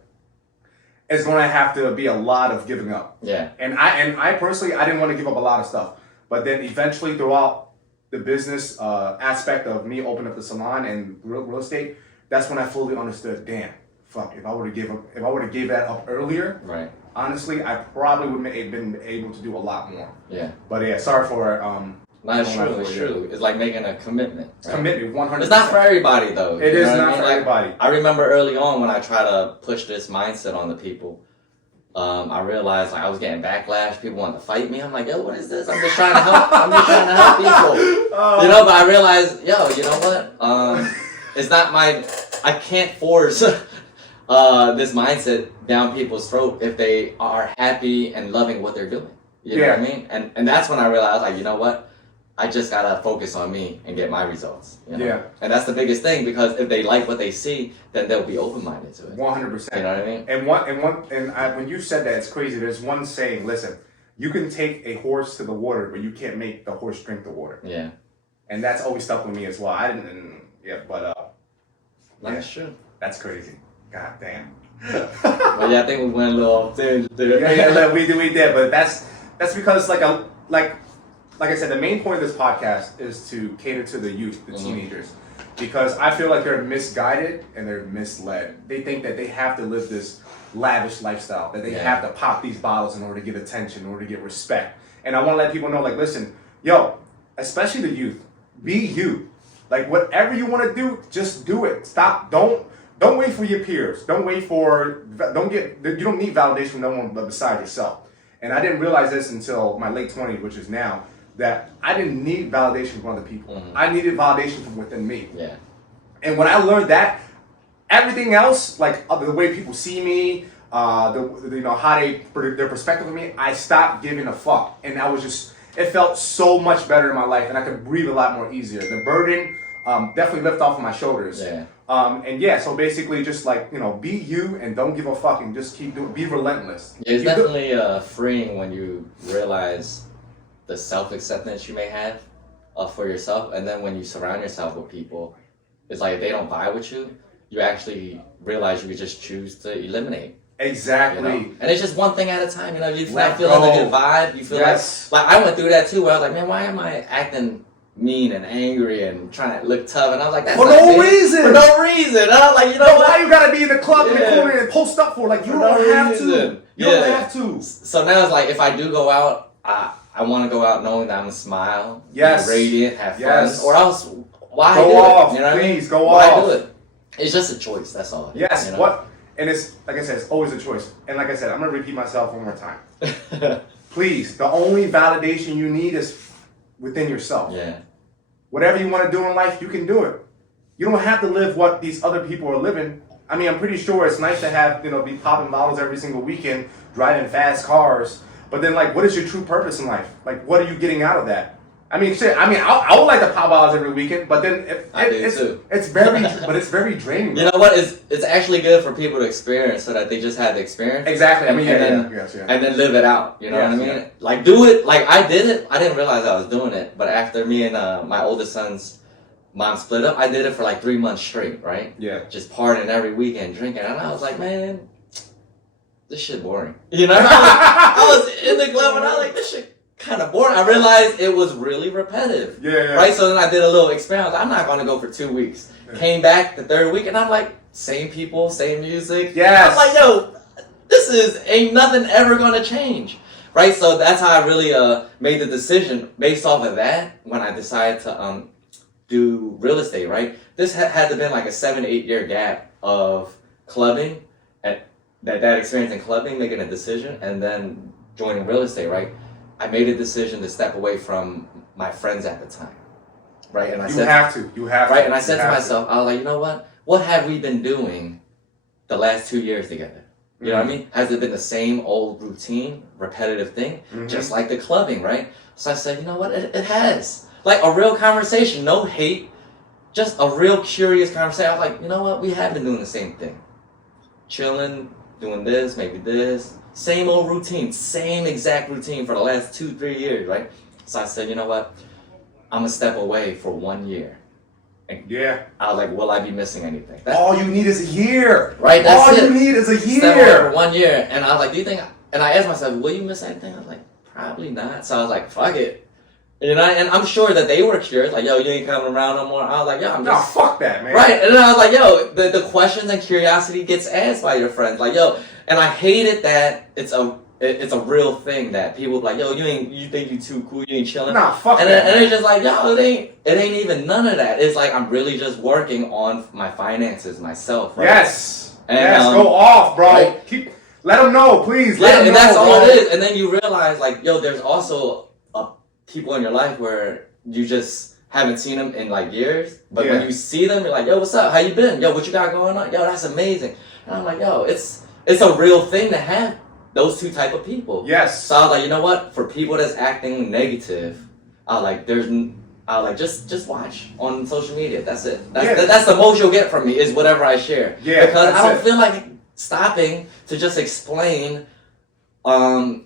it's going to have to be a lot of giving up. Yeah. And I personally, I didn't want to give up a lot of stuff, but then eventually throughout the business aspect of me opening up the salon and real estate, that's when I fully understood. Damn, fuck! If I would have gave that up earlier, right? Honestly, I probably would have been able to do a lot more. Yeah. But yeah, sorry for No, it's true. It's true. It's like making a commitment. Right? Commitment, 100%. It's not for everybody, though. It is not for everybody. I remember early on when I tried to push this mindset on the people, I realized I was getting backlash. People wanted to fight me. I'm like, yo, what is this? I'm just trying to help. I'm just trying to help people. But I realized, yo, you know what? It's not I can't force this mindset down people's throat if they are happy and loving what they're doing. You know what I mean? And that's when I realized, like, you know what? I just gotta focus on me and get my results. Yeah. And that's the biggest thing, because if they like what they see, then they'll be open-minded to it. 100%. You know what I mean? And when you said that, it's crazy. There's one saying. Listen, you can take a horse to the water, but you can't make the horse drink the water. Yeah. And that's always stuck with me as well. That's true. That's crazy. God damn. Well, yeah, I think we went a little off tangent there. Yeah, we did, but that's because like I said, the main point of this podcast is to cater to the youth, the teenagers, because I feel like they're misguided and they're misled. They think that they have to live this lavish lifestyle, that they have to pop these bottles in order to get attention, in order to get respect. And I want to let people know, like, listen, yo, especially the youth, be you. Like, whatever you want to do, just do it. Stop. Don't wait for your peers. You don't need validation from no one but besides yourself. And I didn't realize this until my late 20s, which is now, that I didn't need validation from other people. Mm-hmm. I needed validation from within me. Yeah. And when I learned that, everything else, like the way people see me, how their perspective of me, I stopped giving a fuck. And it felt so much better in my life, and I could breathe a lot more easier. The burden definitely lifted off of my shoulders. Yeah. So basically just be you and don't give a fuck and just keep doing, be relentless. Yeah, it's definitely freeing when you realize the self-acceptance you may have for yourself, and then when you surround yourself with people, it's like if they don't vibe with you, you actually realize you could just choose to eliminate. Exactly. And it's just one thing at a time. You start feeling a good vibe. You feel like I went through that too, where I was like, man, why am I acting mean and angry and trying to look tough? And I was like, that's for no reason. For no reason. And I was like, why you gotta be in the club in the corner and post up for? Like, you don't have to. You don't have to. So now it's like, if I do go out, I want to go out knowing that I'm gonna smile, be radiant, have fun, or else why go do off, it? You know what I mean? Go why off. do it? It's just a choice. That's all. Yes. What? And it's like I said, it's always a choice. And like I said, I'm gonna repeat myself one more time. Please, the only validation you need is within yourself. Yeah. Whatever you want to do in life, you can do it. You don't have to live what these other people are living. I mean, I'm pretty sure it's nice to have, be popping bottles every single weekend, driving fast cars. But then, like, what is your true purpose in life? Like, what are you getting out of that? I mean, shit. I mean, I would like to pop bottles every weekend, but then it's very draining. You know what? It's actually good for people to experience, so that they just have the experience. Exactly. And then live it out. You know what I mean? Yeah. Like, do it. Like, I did it. I didn't realize I was doing it, but after me and my oldest son's mom split up, I did it for like 3 months straight. Right? Yeah. Just partying every weekend, drinking, and I was like, man, this shit boring. You know? I was in the club and I was like, this shit kind of boring. I realized it was really repetitive. Yeah. Right? So then I did a little experiment. I'm not going to go for 2 weeks. Yeah. Came back the third week and I'm like, same people, same music. Yes. I'm like, yo, ain't nothing ever going to change. Right? So that's how I really made the decision based off of that when I decided to do real estate, right? This had to have been like a 7 to 8 year gap of clubbing, and that experience in clubbing, making a decision, and then joining real estate, right? I made a decision to step away from my friends at the time. right? And I You said, have to. You have to. right? And I said You to have myself, I was like, you know what? What have we been doing the last 2 years together? You know what I mean? Has it been the same old routine, repetitive thing? Just like the clubbing, right? So I said, you know what? It has. Like a real conversation, no hate, just a real curious conversation. I was like, you know what? We have been doing the same thing. Chilling, doing this, maybe this. Same old routine, same exact routine for the last 2-3 years, right? So I said, you know what? I'm going to step away for 1 year. And I was like, will I be missing anything? All you need is a year. Right, that's all it. You need is a year. Step away for 1 year. And I was like, do you think, and I asked myself, will you miss anything? I was like, probably not. So I was like, fuck it. You know, and I'm sure that they were curious, like, yo, you ain't coming around no more. I was like, yo, I'm just... No, fuck that, man. Right, and then I was like, yo, the questions and curiosity gets asked by your friends. Like, yo, and I hated that it's a real thing that people like, yo, you think you too cool, you ain't chilling. Nah, fuck and that. And it's just like, yo, it ain't even none of that. It's like I'm really just working on my finances myself, right? Yes. And, go off, bro. Right? Let them know, please. Let them know, and that's all bro. it is. And then you realize, like, yo, there's also people in your life where you just haven't seen them in like years, but when you see them, you're like, yo, what's up? How you been? Yo, what you got going on? Yo, that's amazing. And I'm like, yo, it's a real thing to have those two type of people. Yes. So I was like, you know what? For people that's acting negative, I was like, just watch on social media. That's it. That's the most you'll get from me is whatever I share. Yeah. Because I don't feel like stopping to just explain and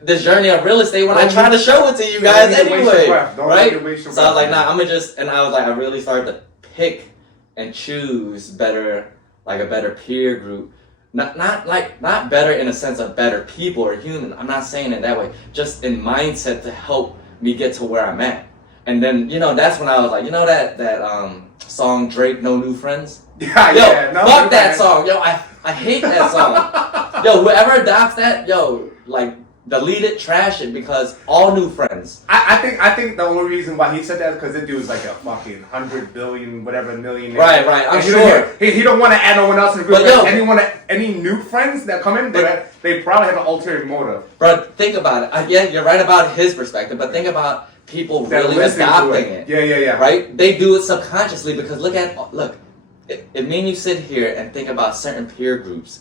this journey of real estate when I try to show it to you guys anyway, right? So I was like, nah, and I was like, I really started to pick and choose better, like a better peer group. Not better in a sense of better people or human. I'm not saying it that way. Just in mindset to help me get to where I'm at. And then, you know, that's when I was like, you know that song Drake, No New Friends? Yeah, yo, fuck that song. Yo, I hate that song. Yo, whoever adopts that, yo, like, delete it, trash it, because all new friends. I think the only reason why he said that is because this dude's like a fucking 100 billion, whatever million. Right, I'm sure. He don't want to add no one else in the group. But any new friends that come in, they probably have an ulterior motive. Bro, think about it. Yeah, you're right about his perspective, but think about people really adopting it. Yeah. Right? They do it subconsciously because look, it means you sit here and think about certain peer groups.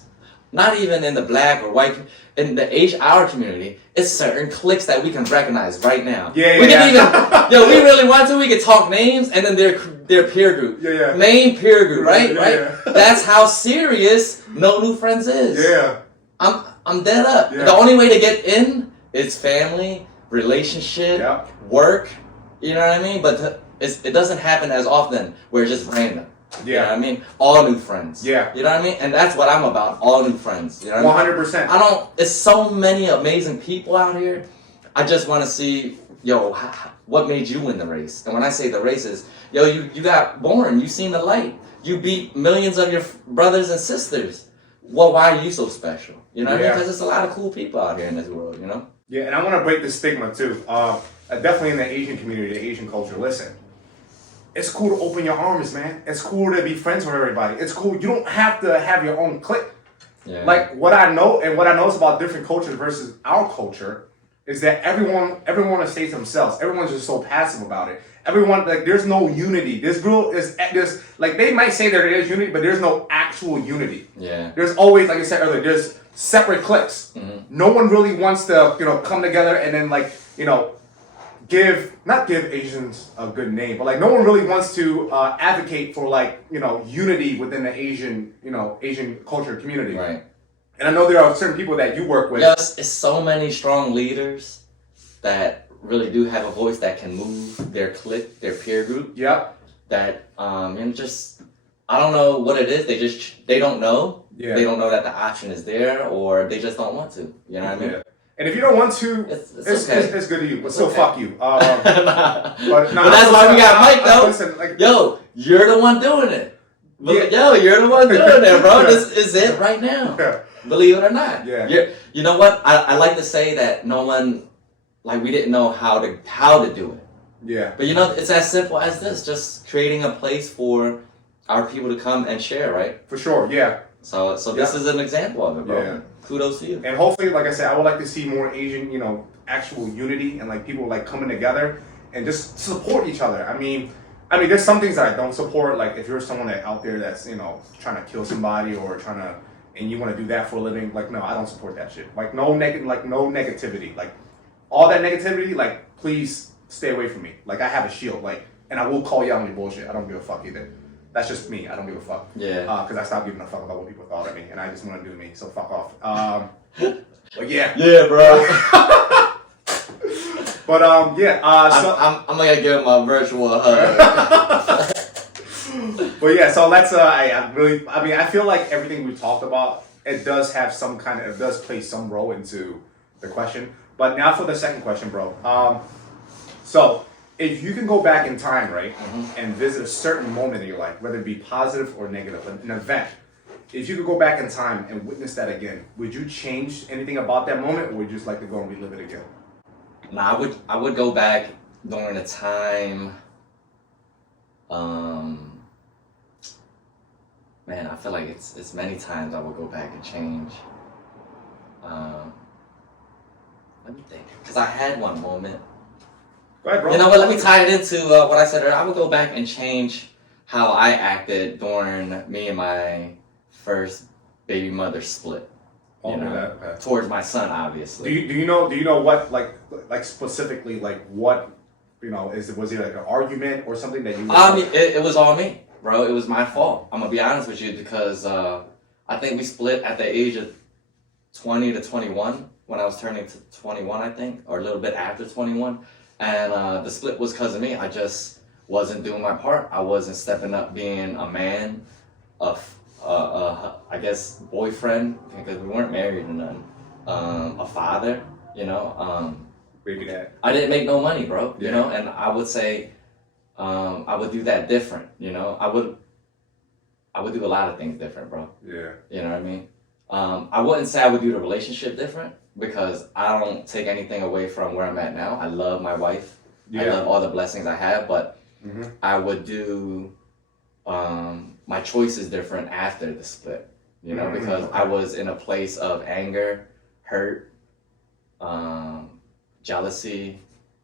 Not even in the black or white, in the our community, it's certain cliques that we can recognize right now. We really want to, we can talk names and then their peer group. Name peer group, right? That's how serious No New Friends is. I'm dead up. The only way to get in is family, relationship, work, you know what I mean? But it doesn't happen as often where it's just random. You know what I mean? All new friends. You know what I mean? And that's what I'm about, all new friends. You know what 100%. I mean? It's so many amazing people out here. I just want to see, yo, what made you win the race? And when I say the race is, yo, you got born, you seen the light. You beat millions of your brothers and sisters. Well, why are you so special? You know what I mean? Because there's a lot of cool people out here in this world, you know? Yeah, and I want to break the stigma too. Definitely in the Asian community, the Asian culture. Listen. It's cool to open your arms, man. It's cool to be friends with everybody. It's cool. You don't have to have your own clique. Like what I know is about different cultures versus our culture is that everyone stays themselves. Everyone's just so passive about it. Everyone, like, there's no unity. There's like, they might say there is unity, but there's no actual unity. There's always, like I said earlier, there's separate cliques. No one really wants to, come together and then, like, not give Asians a good name, but like no one really wants to advocate for, like, unity within the Asian culture community. Right. And I know there are certain people that you work with. Yes, it's so many strong leaders that really do have a voice that can move their clique, their peer group. That and just, I don't know what it is. They don't know. They don't know that the option is there, or they just don't want to. You know what I mean? And if you don't want to, it's okay. It's good to you, but still fuck you. But that's why we got Mike, though. Listen, like, yo, you're the one doing it. Yo, you're the one doing it, bro. This is it right now. Believe it or not. You know what? I like to say that no one, like, we didn't know how to do it. But it's as simple as this: just creating a place for our people to come and share, right? For sure. So this is an example of it, bro. Kudos to you. And hopefully, like I said, I would like to see more Asian, actual unity and, like, people, like, coming together and just support each other. I mean, I mean, there's some things that I don't support. Like if you're someone that out there that's trying to kill somebody or trying to, and you want to do that for a living, like no, I don't support that shit. Like no negativity. Like all that negativity, like please stay away from me. Like I have a shield. Like, and I will call you out on your bullshit. I don't give a fuck either. That's just me. I don't give a fuck. Yeah. Because I stopped giving a fuck about what people thought of me, and I just want to do me. So fuck off. But yeah. Yeah, bro. But yeah. So I'm gonna give him a virtual hug. But yeah. So let's. I feel like everything we talked about, it does play some role into the question. But now for the second question, bro. So if you can go back in time, right, and visit a certain moment in your life, whether it be positive or negative, an event, if you could go back in time and witness that again, would you change anything about that moment, or would you just like to go and relive it again? Nah, I would go back during a time. Man, I feel like it's many times I would go back and change. Let me think, because I had one moment. Go ahead, bro. You know what? Let me tie it into what I said earlier. I would go back and change how I acted during me and my first baby mother split. Okay. Towards my son, obviously. Do you know what like specifically like what was it like an argument or something that you? It was all me, bro. It was my fault. I'm gonna be honest with you because I think we split at the age of 20 to 21 when I was turning to 21, I think, or a little bit after 21. And the split was because of me. I just wasn't doing my part. I wasn't stepping up being a man, I guess, boyfriend, because we weren't married or nothing. A father, Baby dad. I didn't make no money, bro, Yeah. and I would say I would do that different, I would do a lot of things different, bro. Yeah. You know what I mean? I wouldn't say I would do the relationship different because I don't take anything away from where I'm at now. I love my wife. Yeah. I love all the blessings I have, but Mm-hmm. I would do my choices different after the split, because I was in a place of anger, hurt, jealousy,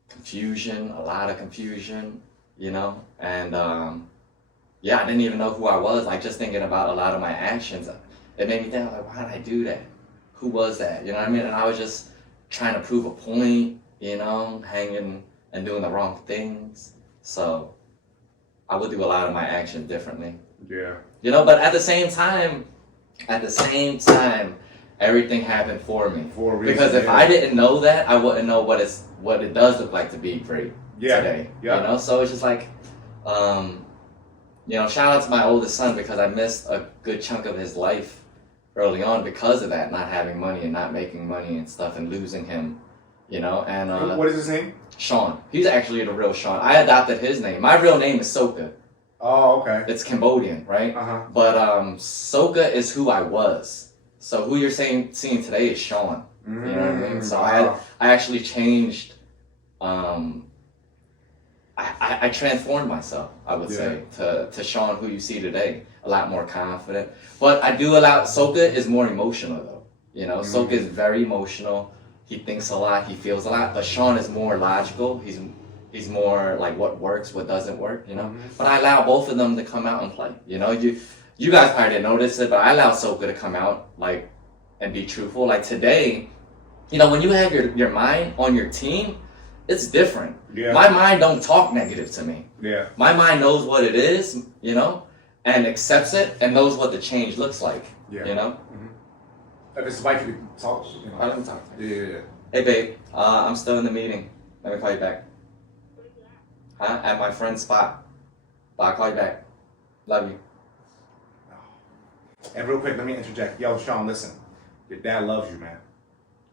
confusion, a lot of confusion, and I didn't even know who I was. Like just thinking about a lot of my actions, it made me think, like, why did I do that? Who was that? You know what I mean? And I was just trying to prove a point, hanging and doing the wrong things. So I would do a lot of my actions differently. Yeah. But at the same time, everything happened for me. For a reason, because if I didn't know that, I wouldn't know what it does look like to be great today. Yeah. So it's just like, shout out to my oldest son because I missed a good chunk of his life early on because of that, not having money and not making money and stuff and losing him, and what is his name? Sean. He's actually the real Sean. I adopted his name. My real name is Soka. Oh, okay. It's Cambodian, right? Uh-huh. But Soka is who I was. So who you're seeing today is Sean. Mm-hmm. You know what I mean? So Wow. I actually changed. I transformed myself, I would say, to Sean, who you see today. A lot more confident. But I do allow, Soka is more emotional though. Mm-hmm. Soka is very emotional. He thinks a lot, he feels a lot. But Sean is more logical. He's more like what works, what doesn't work, Mm-hmm. But I allow both of them to come out and play. You guys probably didn't notice it, but I allow Soka to come out like and be truthful. Like today, when you have your mind on your team, it's different. Yeah. My mind don't talk negative to me. Yeah. My mind knows what it is, and accepts it and knows what the change looks like. Yeah. Mm-hmm. If it's wife, you can talk. I can talk. Yeah. Hey babe, I'm still in the meeting. Let me call you back. Huh? At my friend's spot. But I'll call you back. Love you. And real quick, let me interject. Yo, Sean, listen. Your dad loves you, man.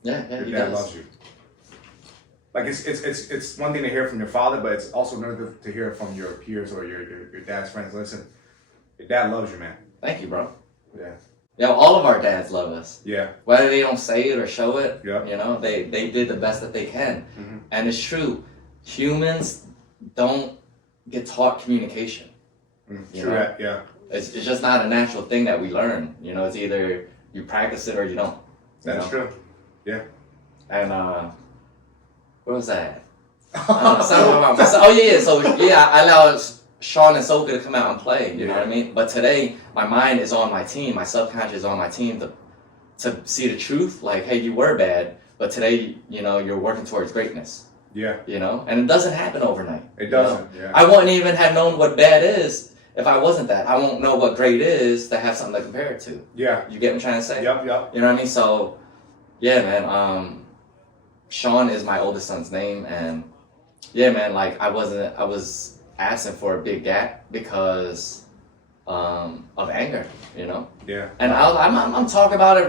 Yeah, Your he dad does. loves you. Like it's one thing to hear from your father, but it's also another to hear from your peers or your dad's friends. Listen, your dad loves you, man. Thank you, bro. Yeah. Yeah, all of our dads love us. Yeah. Whether they don't say it or show it, Yeah. they did the best that they can. Mm-hmm. And it's true. Humans don't get taught communication. True that, yeah. It's just not a natural thing that we learn. It's either you practice it or you don't. That's true. Yeah. And where was that? Something about myself. Oh yeah. So yeah, I allow Sean is so good to come out and play, you know what I mean? But today, my mind is on my team, my subconscious is on my team to see the truth, like, hey, you were bad, but today, you know, you're working towards greatness. Yeah. You know? And it doesn't happen overnight. It doesn't, yeah. I wouldn't even have known what bad is if I wasn't that. I won't know what great is to have something to compare it to. Yeah. You get what I'm trying to say? Yep. You know what I mean? So, yeah, man, Sean is my oldest son's name, and yeah, man, like, I was absent for a big gap because of anger, you know? Yeah. And I'm talking about it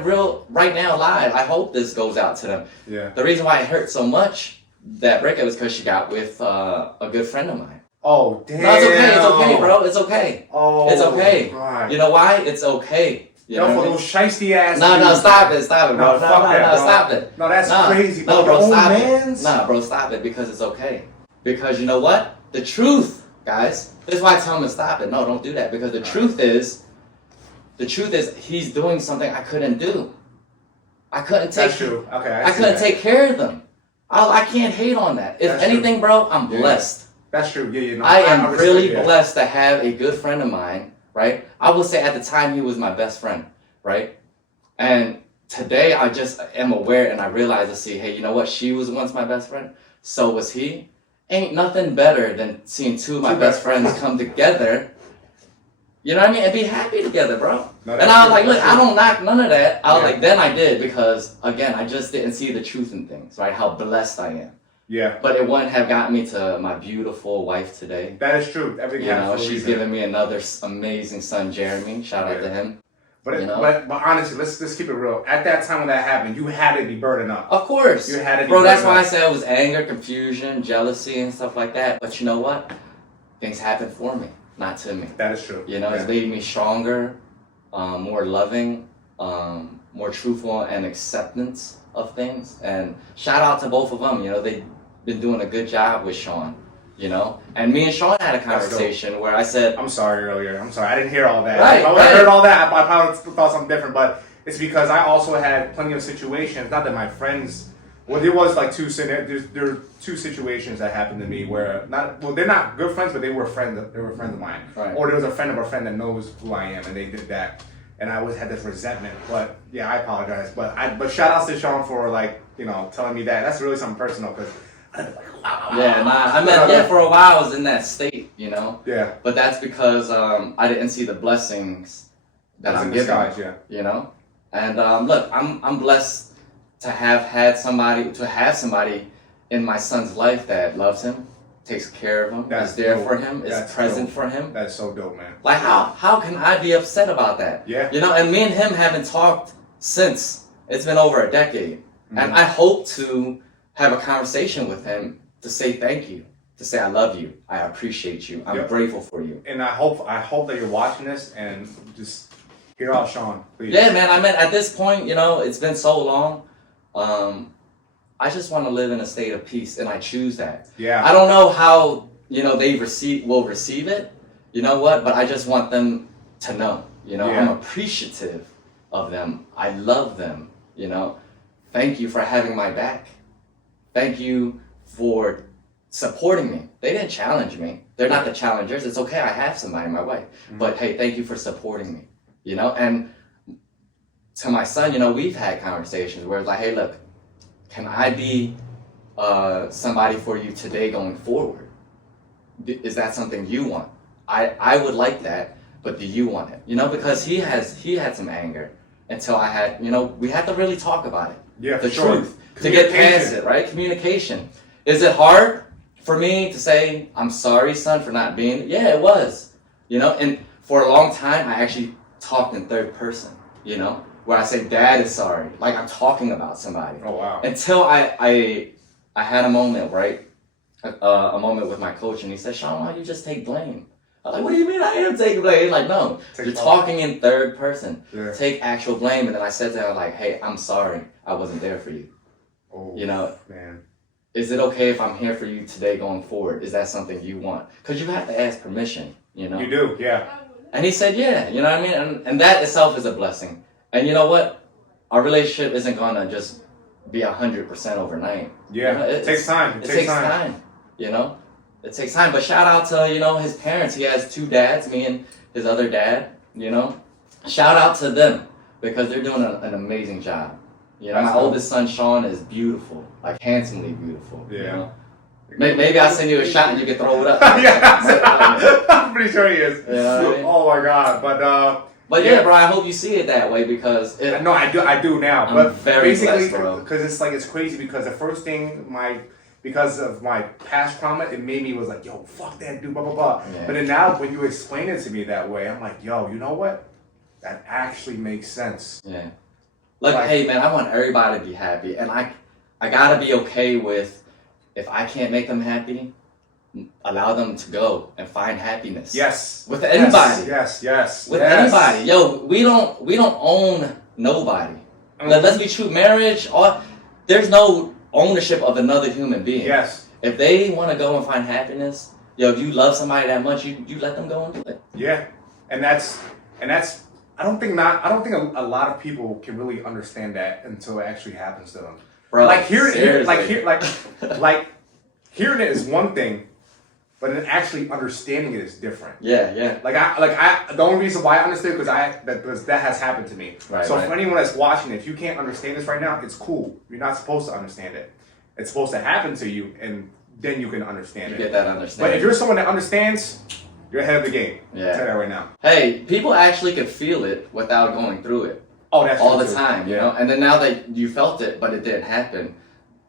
right now live. I hope this goes out to them. Yeah. The reason why it hurt so much, that breakup, was because she got with a good friend of mine. Oh, damn. No, it's okay, bro. It's okay. Oh, it's okay. God. You know why? It's okay. You know for what I mean? those shiesty ass. No, stop it, bro. No, fuck that, bro. Stop it. No, that's crazy. No, bro, stop it. Nah, bro, stop it, because it's okay. Because you know what? The truth, guys. This is why I tell him to stop it. No, don't do that, because the truth is he's doing something I couldn't do. I couldn't take. That's true. Okay, I couldn't take care of them. I can't hate on that. If That's anything, true. bro, I'm blessed. That's true. Yeah. No, I am really respect, blessed to have a good friend of mine, right? I will say at the time he was my best friend, right? And today I just am aware and I realize, hey, you know what? She was once my best friend. So was he. Ain't nothing better than seeing two of my best friends come together. You know what I mean? And be happy together, bro. No, and I was like, true. look, I don't knock none of that. I was like, then I did, because again, I just didn't see the truth in things, right? How blessed I am. Yeah. But it wouldn't have gotten me to my beautiful wife today. That is true. Everything You know, happens for a she's reason. given me another amazing son, Jeremy. Shout out to him. But, you know? but honestly, let's keep it real. At that time when that happened, you had to be burdened up. Of course. You had to be Bro, that's burdened why I up. said it was anger, confusion, jealousy, and stuff like that. But you know what? Things happen for me, not to me. That is true. You know, it's made me stronger, more loving, more truthful, and acceptance of things. And shout out to both of them. You know, they've been doing a good job with Sean. You know, and me and Sean had a conversation where I said, I'm sorry earlier. I'm sorry. I didn't hear all that. Right, if I would have heard all that, I probably thought something different. But it's because I also had plenty of situations. Not that my friends. Well, there was like there are two situations that happened to me where they're not good friends, but they were friends. They were friends of mine. Right. Or there was a friend of a friend that knows who I am, and they did that, and I always had this resentment. But yeah, I apologize. But shout outs to Sean for telling me that. That's really something personal, because. For a while I was in that state, you know. Yeah. But that's because I didn't see the blessings that I'm given. Disguise, yeah. You know. And look, I'm blessed to have somebody in my son's life that loves him, takes care of him, is there for him, is present for him. That's so dope, man. Like how can I be upset about that? Yeah. You know, and me and him haven't talked since. It's been over a decade. Mm-hmm. And I hope to have a conversation with him to say thank you, to say I love you, I appreciate you, I'm grateful for you. And I hope that you're watching this and just hear out Sean, please. Yeah, man. I mean, at this point, you know, it's been so long. I just want to live in a state of peace, and I choose that. Yeah. I don't know how they will receive it. You know what? But I just want them to know. You know, I'm appreciative of them. I love them. You know, thank you for having my back. Thank you for supporting me. They didn't challenge me. They're not the challengers. It's okay. I have somebody in my way. Mm-hmm. But hey, thank you for supporting me. You know, and to my son, you know, we've had conversations where it's like, hey, look, can I be somebody for you today going forward? Is that something you want? I would like that, but do you want it? You know, because he had some anger until I had, you know, we had to really talk about it. Yeah, the sure. truth. To get past it, right? Communication. Is it hard for me to say, I'm sorry, son, for not being? Yeah, it was. You know, and for a long time, I actually talked in third person, you know, where I say, Dad is sorry. Like I'm talking about somebody. Oh, wow. Until I had a moment, right? A moment with my coach, and he said, Sean, why don't you just take blame? I was like, what do you mean I am taking blame? He's like, no, you're talking in third person. Yeah. Take actual blame. And then I said to him, like, hey, I'm sorry. I wasn't there for you. Oh, you know, man. Is it okay if I'm here for you today going forward? Is that something you want? Because you have to ask permission, you know? You do, yeah. And he said, yeah, you know what I mean? And that itself is a blessing. And you know what? Our relationship isn't going to just be 100% overnight. Yeah, you know, it takes time. It takes time, you know? it takes time. But shout out to, his parents. He has 2 dads, me and his other dad, Shout out to them because they're doing an amazing job. My oldest son, Sean, is beautiful, like handsomely beautiful. Yeah. Maybe I'll send you a shot and you can throw it up. Yeah, I'm pretty sure he is. Yeah, I mean? Oh my God, But yeah, bro, I hope you see it that way because no, I do now. I'm but very basically, blessed, bro. because it's crazy because the first thing because of my past trauma, it made me was like, yo, fuck that dude, blah blah blah. Yeah. But then now when you explain it to me that way, I'm like, yo, you know what? That actually makes sense. Yeah. Like, hey man, I want everybody to be happy, and I gotta be okay with if I can't make them happy, allow them to go and find happiness. Yes. With anybody. Yes. With anybody. Yo, we don't own nobody. Let's be true. Marriage, there's no ownership of another human being. Yes. If they want to go and find happiness, if you love somebody that much, you let them go and do it. Yeah. And that's I don't think a lot of people can really understand that until it actually happens to them. Bro, like hearing it is one thing, but then actually understanding it is different. Yeah. The only reason why I understood because that has happened to me. Right, so right. for anyone that's watching, if you can't understand this right now, it's cool. You're not supposed to understand it. It's supposed to happen to you, and then you can understand it. Get that understanding. But if you're someone that understands, you're ahead of the game. Yeah. I'll tell you that right now. Hey, people actually can feel it without going through it. Oh, that's all true the too. time, And then now that you felt it, but it didn't happen,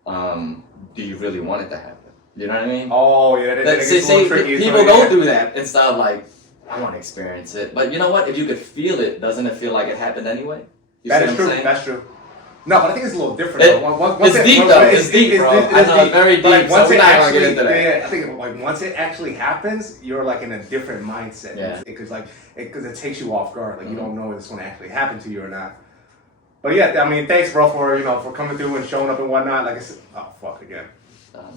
do you really want it to happen? You know what I mean? Oh, yeah. People go through that and stuff like, I want to experience it. But you know what? If you could feel it, doesn't it feel like it happened anyway? That is true. That's true. No, but I think it's a little different. It's deep, bro. It's deep, bro. I know, it's very deep. Like, so we're not going to get into that. Yeah, I think like once it actually happens, you're like in a different mindset. Yeah. Because it takes you off guard. Like you don't know if it's going to actually happen to you or not. But yeah, I mean, thanks, bro, for coming through and showing up and whatnot. Like I said, oh fuck again.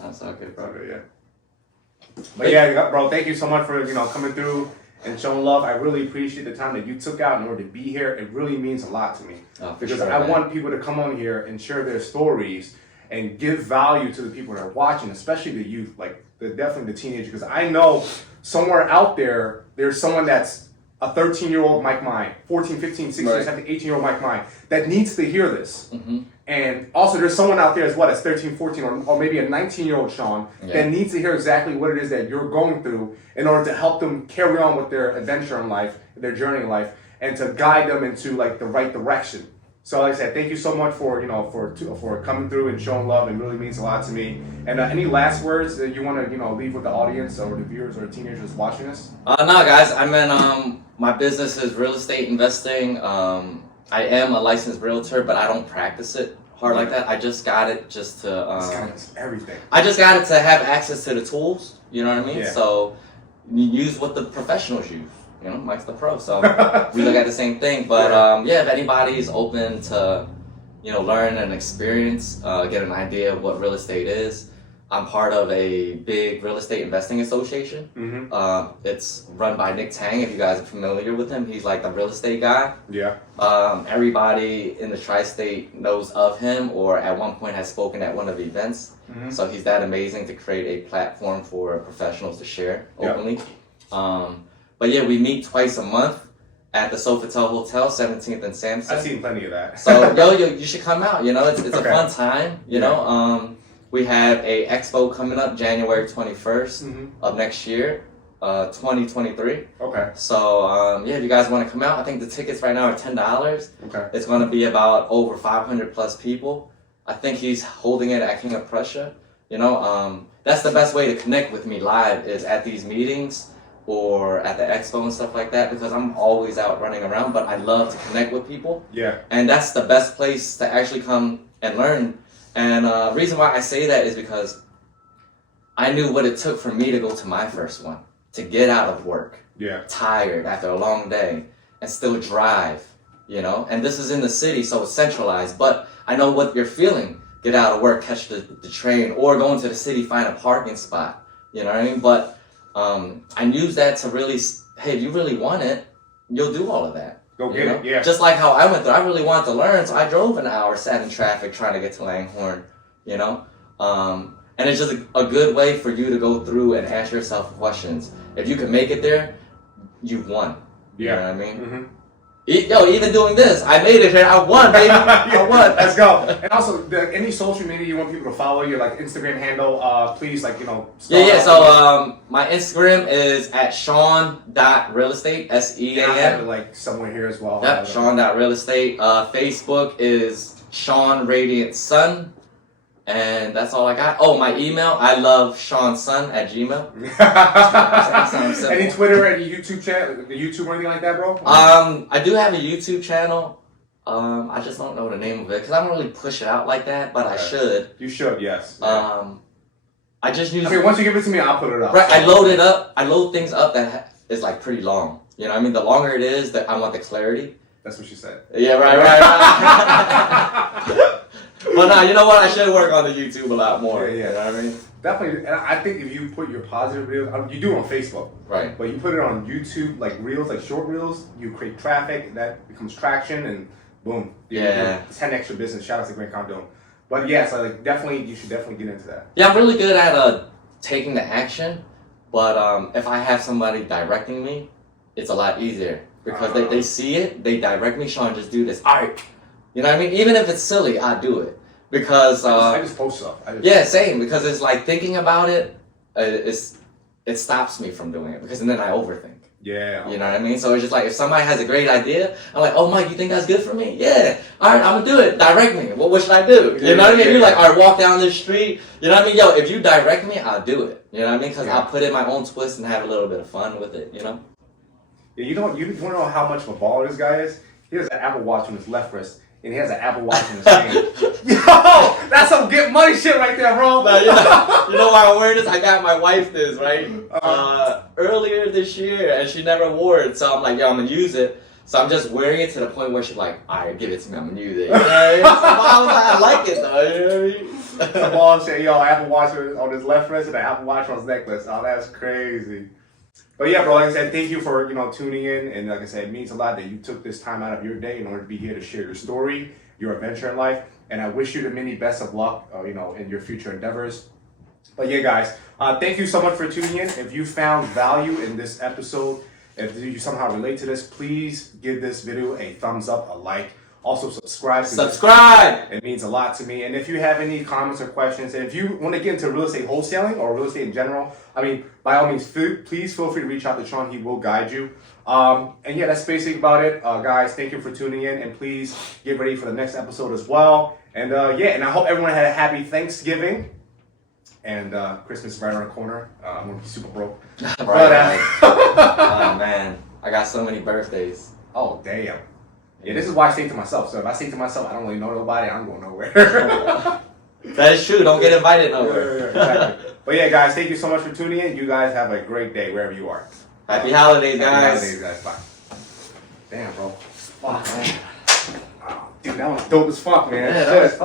That's okay, bro. Okay, yeah. But yeah, bro, thank you so much for coming through and showing love. I really appreciate the time that you took out in order to be here. It really means a lot to me. Because sure, I man. want people to come on here and share their stories and give value to the people that are watching, especially the youth, definitely the teenagers. Because I know somewhere out there, there's someone that's a 13-year-old like mine, 14, 15, 16, right. 17, 18-year-old like mine, that needs to hear this. Mm-hmm. And also there's someone out there that's 13, 14, or maybe a 19-year-old Sean that needs to hear exactly what it is that you're going through in order to help them carry on with their adventure in life, their journey in life, and to guide them into the right direction. So like I said, thank you so much for for coming through and showing love. It really means a lot to me. And any last words that you want to leave with the audience or the viewers or the teenagers watching this? No, guys. I mean, my business is real estate investing. I am a licensed realtor, but I don't practice it hard like that. I just got it just to everything. I just got it to have access to the tools. You know what I mean? Yeah. So you use what the professionals use. Mike's the pro, so we look at the same thing. But if anybody is open to, learn and experience, get an idea of what real estate is, I'm part of a big real estate investing association. Mm-hmm. It's run by Nick Tang. If you guys are familiar with him, he's like the real estate guy. Yeah. Everybody in the tri-state knows of him, or at one point has spoken at one of the events. Mm-hmm. So he's that amazing to create a platform for professionals to share openly. But yeah, we meet twice a month at the Sofitel Hotel, 17th and Sampson. I've seen plenty of that. So you should come out. It's a fun time. We have a expo coming up January 21st of next year, 2023. Okay. So if you guys want to come out, I think the tickets right now are $10. Okay. It's going to be about over 500 plus people. I think he's holding it at King of Prussia. That's the best way to connect with me live is at these meetings or at the expo and stuff like that, because I'm always out running around, but I love to connect with people. Yeah. And that's the best place to actually come and learn. And the reason why I say that is because I knew what it took for me to go to my first one, to get out of work, tired after a long day, and still drive, And this is in the city, so it's centralized, but I know what you're feeling. Get out of work, catch the train, or go into the city, find a parking spot, you know what I mean? But I use that to really, hey, if you really want it, you'll do all of that. Go get it, yeah. Just like how I went through. I really wanted to learn, so I drove an hour, sat in traffic trying to get to Langhorne, And And it's just a good way for you to go through and ask yourself questions. If you can make it there, you've won. You know what I mean? Mm-hmm. Yo, even doing this, I made it here. I won, baby. I won. Let's go. And also, any social media you want people to follow, your like Instagram handle, please, like, you know. Yeah. So my Instagram is at Sean.realestate, SEAN. I have it like somewhere here as well. Yep, Sean.realestate. Facebook is Sean Radiant Sun. And that's all I got. Oh, my email, I love SeanSun@gmail. Any Twitter, any YouTube channel, YouTube or anything like that, bro? I do have a YouTube channel. I just don't know the name of it because I don't really push it out like that, but I should. You should, yes. I just use. I mean, once you give it to me, I'll put it up. Right, I load it up. I load things up that is like pretty long. You know what I mean? The longer it is, that I want the clarity. That's what she said. Yeah, right. But nah, you know what? I should work on the YouTube a lot more. Yeah. You know what I mean? Definitely, and I think if you put your positive videos, you do it on Facebook, right? But you put it on YouTube, like reels, like short reels, you create traffic, that becomes traction, and boom, yeah, 10 extra business. Shout out to Grant Cardone. But yes, I like definitely, you should definitely get into that. Yeah, I'm really good at taking the action, but if I have somebody directing me, it's a lot easier because they see it, they direct me. Sean, just do this. All right. You know what I mean? Even if it's silly, I do it because I just post stuff. Yeah, same. Because it's like thinking about it, it stops me from doing it because then I overthink. Yeah. You know what I mean? So it's just like if somebody has a great idea, I'm like, oh Mike, you think that's good for me? Yeah. All right, I'm gonna do it. Direct me. What should I do? You know what I mean? You're like, all right, walk down this street. You know what I mean? Yo, if you direct me, I'll do it. You know what I mean? Because I'll put in my own twist and have a little bit of fun with it. You know? Yeah. You want to know how much of a baller this guy is? He has an Apple Watch on his left wrist. And he has an Apple Watch in his hand. Yo, that's some get money shit right there, bro. No, you know why I'm wearing this? I got my wife this, right? Earlier this year, and she never wore it. So I'm like, yo, I'm going to use it. So I'm just wearing it to the point where she's like, all right, give it to me. I'm going to use it. You know what I mean? So I like it, though. You know what I mean? Some ball shit. Yo, Apple Watch on his left wrist and an Apple Watch on his necklace. Oh, that's crazy. But yeah, bro, like I said, thank you for, tuning in. And like I said, it means a lot that you took this time out of your day in order to be here to share your story, your adventure in life. And I wish you the many best of luck, in your future endeavors. But yeah, guys, thank you so much for tuning in. If you found value in this episode, if you somehow relate to this, please give this video a thumbs up, a like. Also, subscribe. It means a lot to me. And if you have any comments or questions, and if you want to get into real estate wholesaling or real estate in general, by all means, please feel free to reach out to Sean. He will guide you. And yeah, that's basically about it. Guys, thank you for tuning in. And please get ready for the next episode as well. And and I hope everyone had a happy Thanksgiving. And Christmas is right around the corner. I'm going to be super broke. Right. Oh, man. I got so many birthdays. Oh, damn. Yeah, this is why I stay to myself. So if I stay to myself, I don't really know nobody. I'm going nowhere. That is true. Don't get invited nowhere. Exactly. But yeah, guys, thank you so much for tuning in. You guys have a great day wherever you are. Happy holidays, guys. Happy holidays, guys. Bye. Damn, bro. Fuck, man. Dude, that was dope as fuck, man. Yeah, that was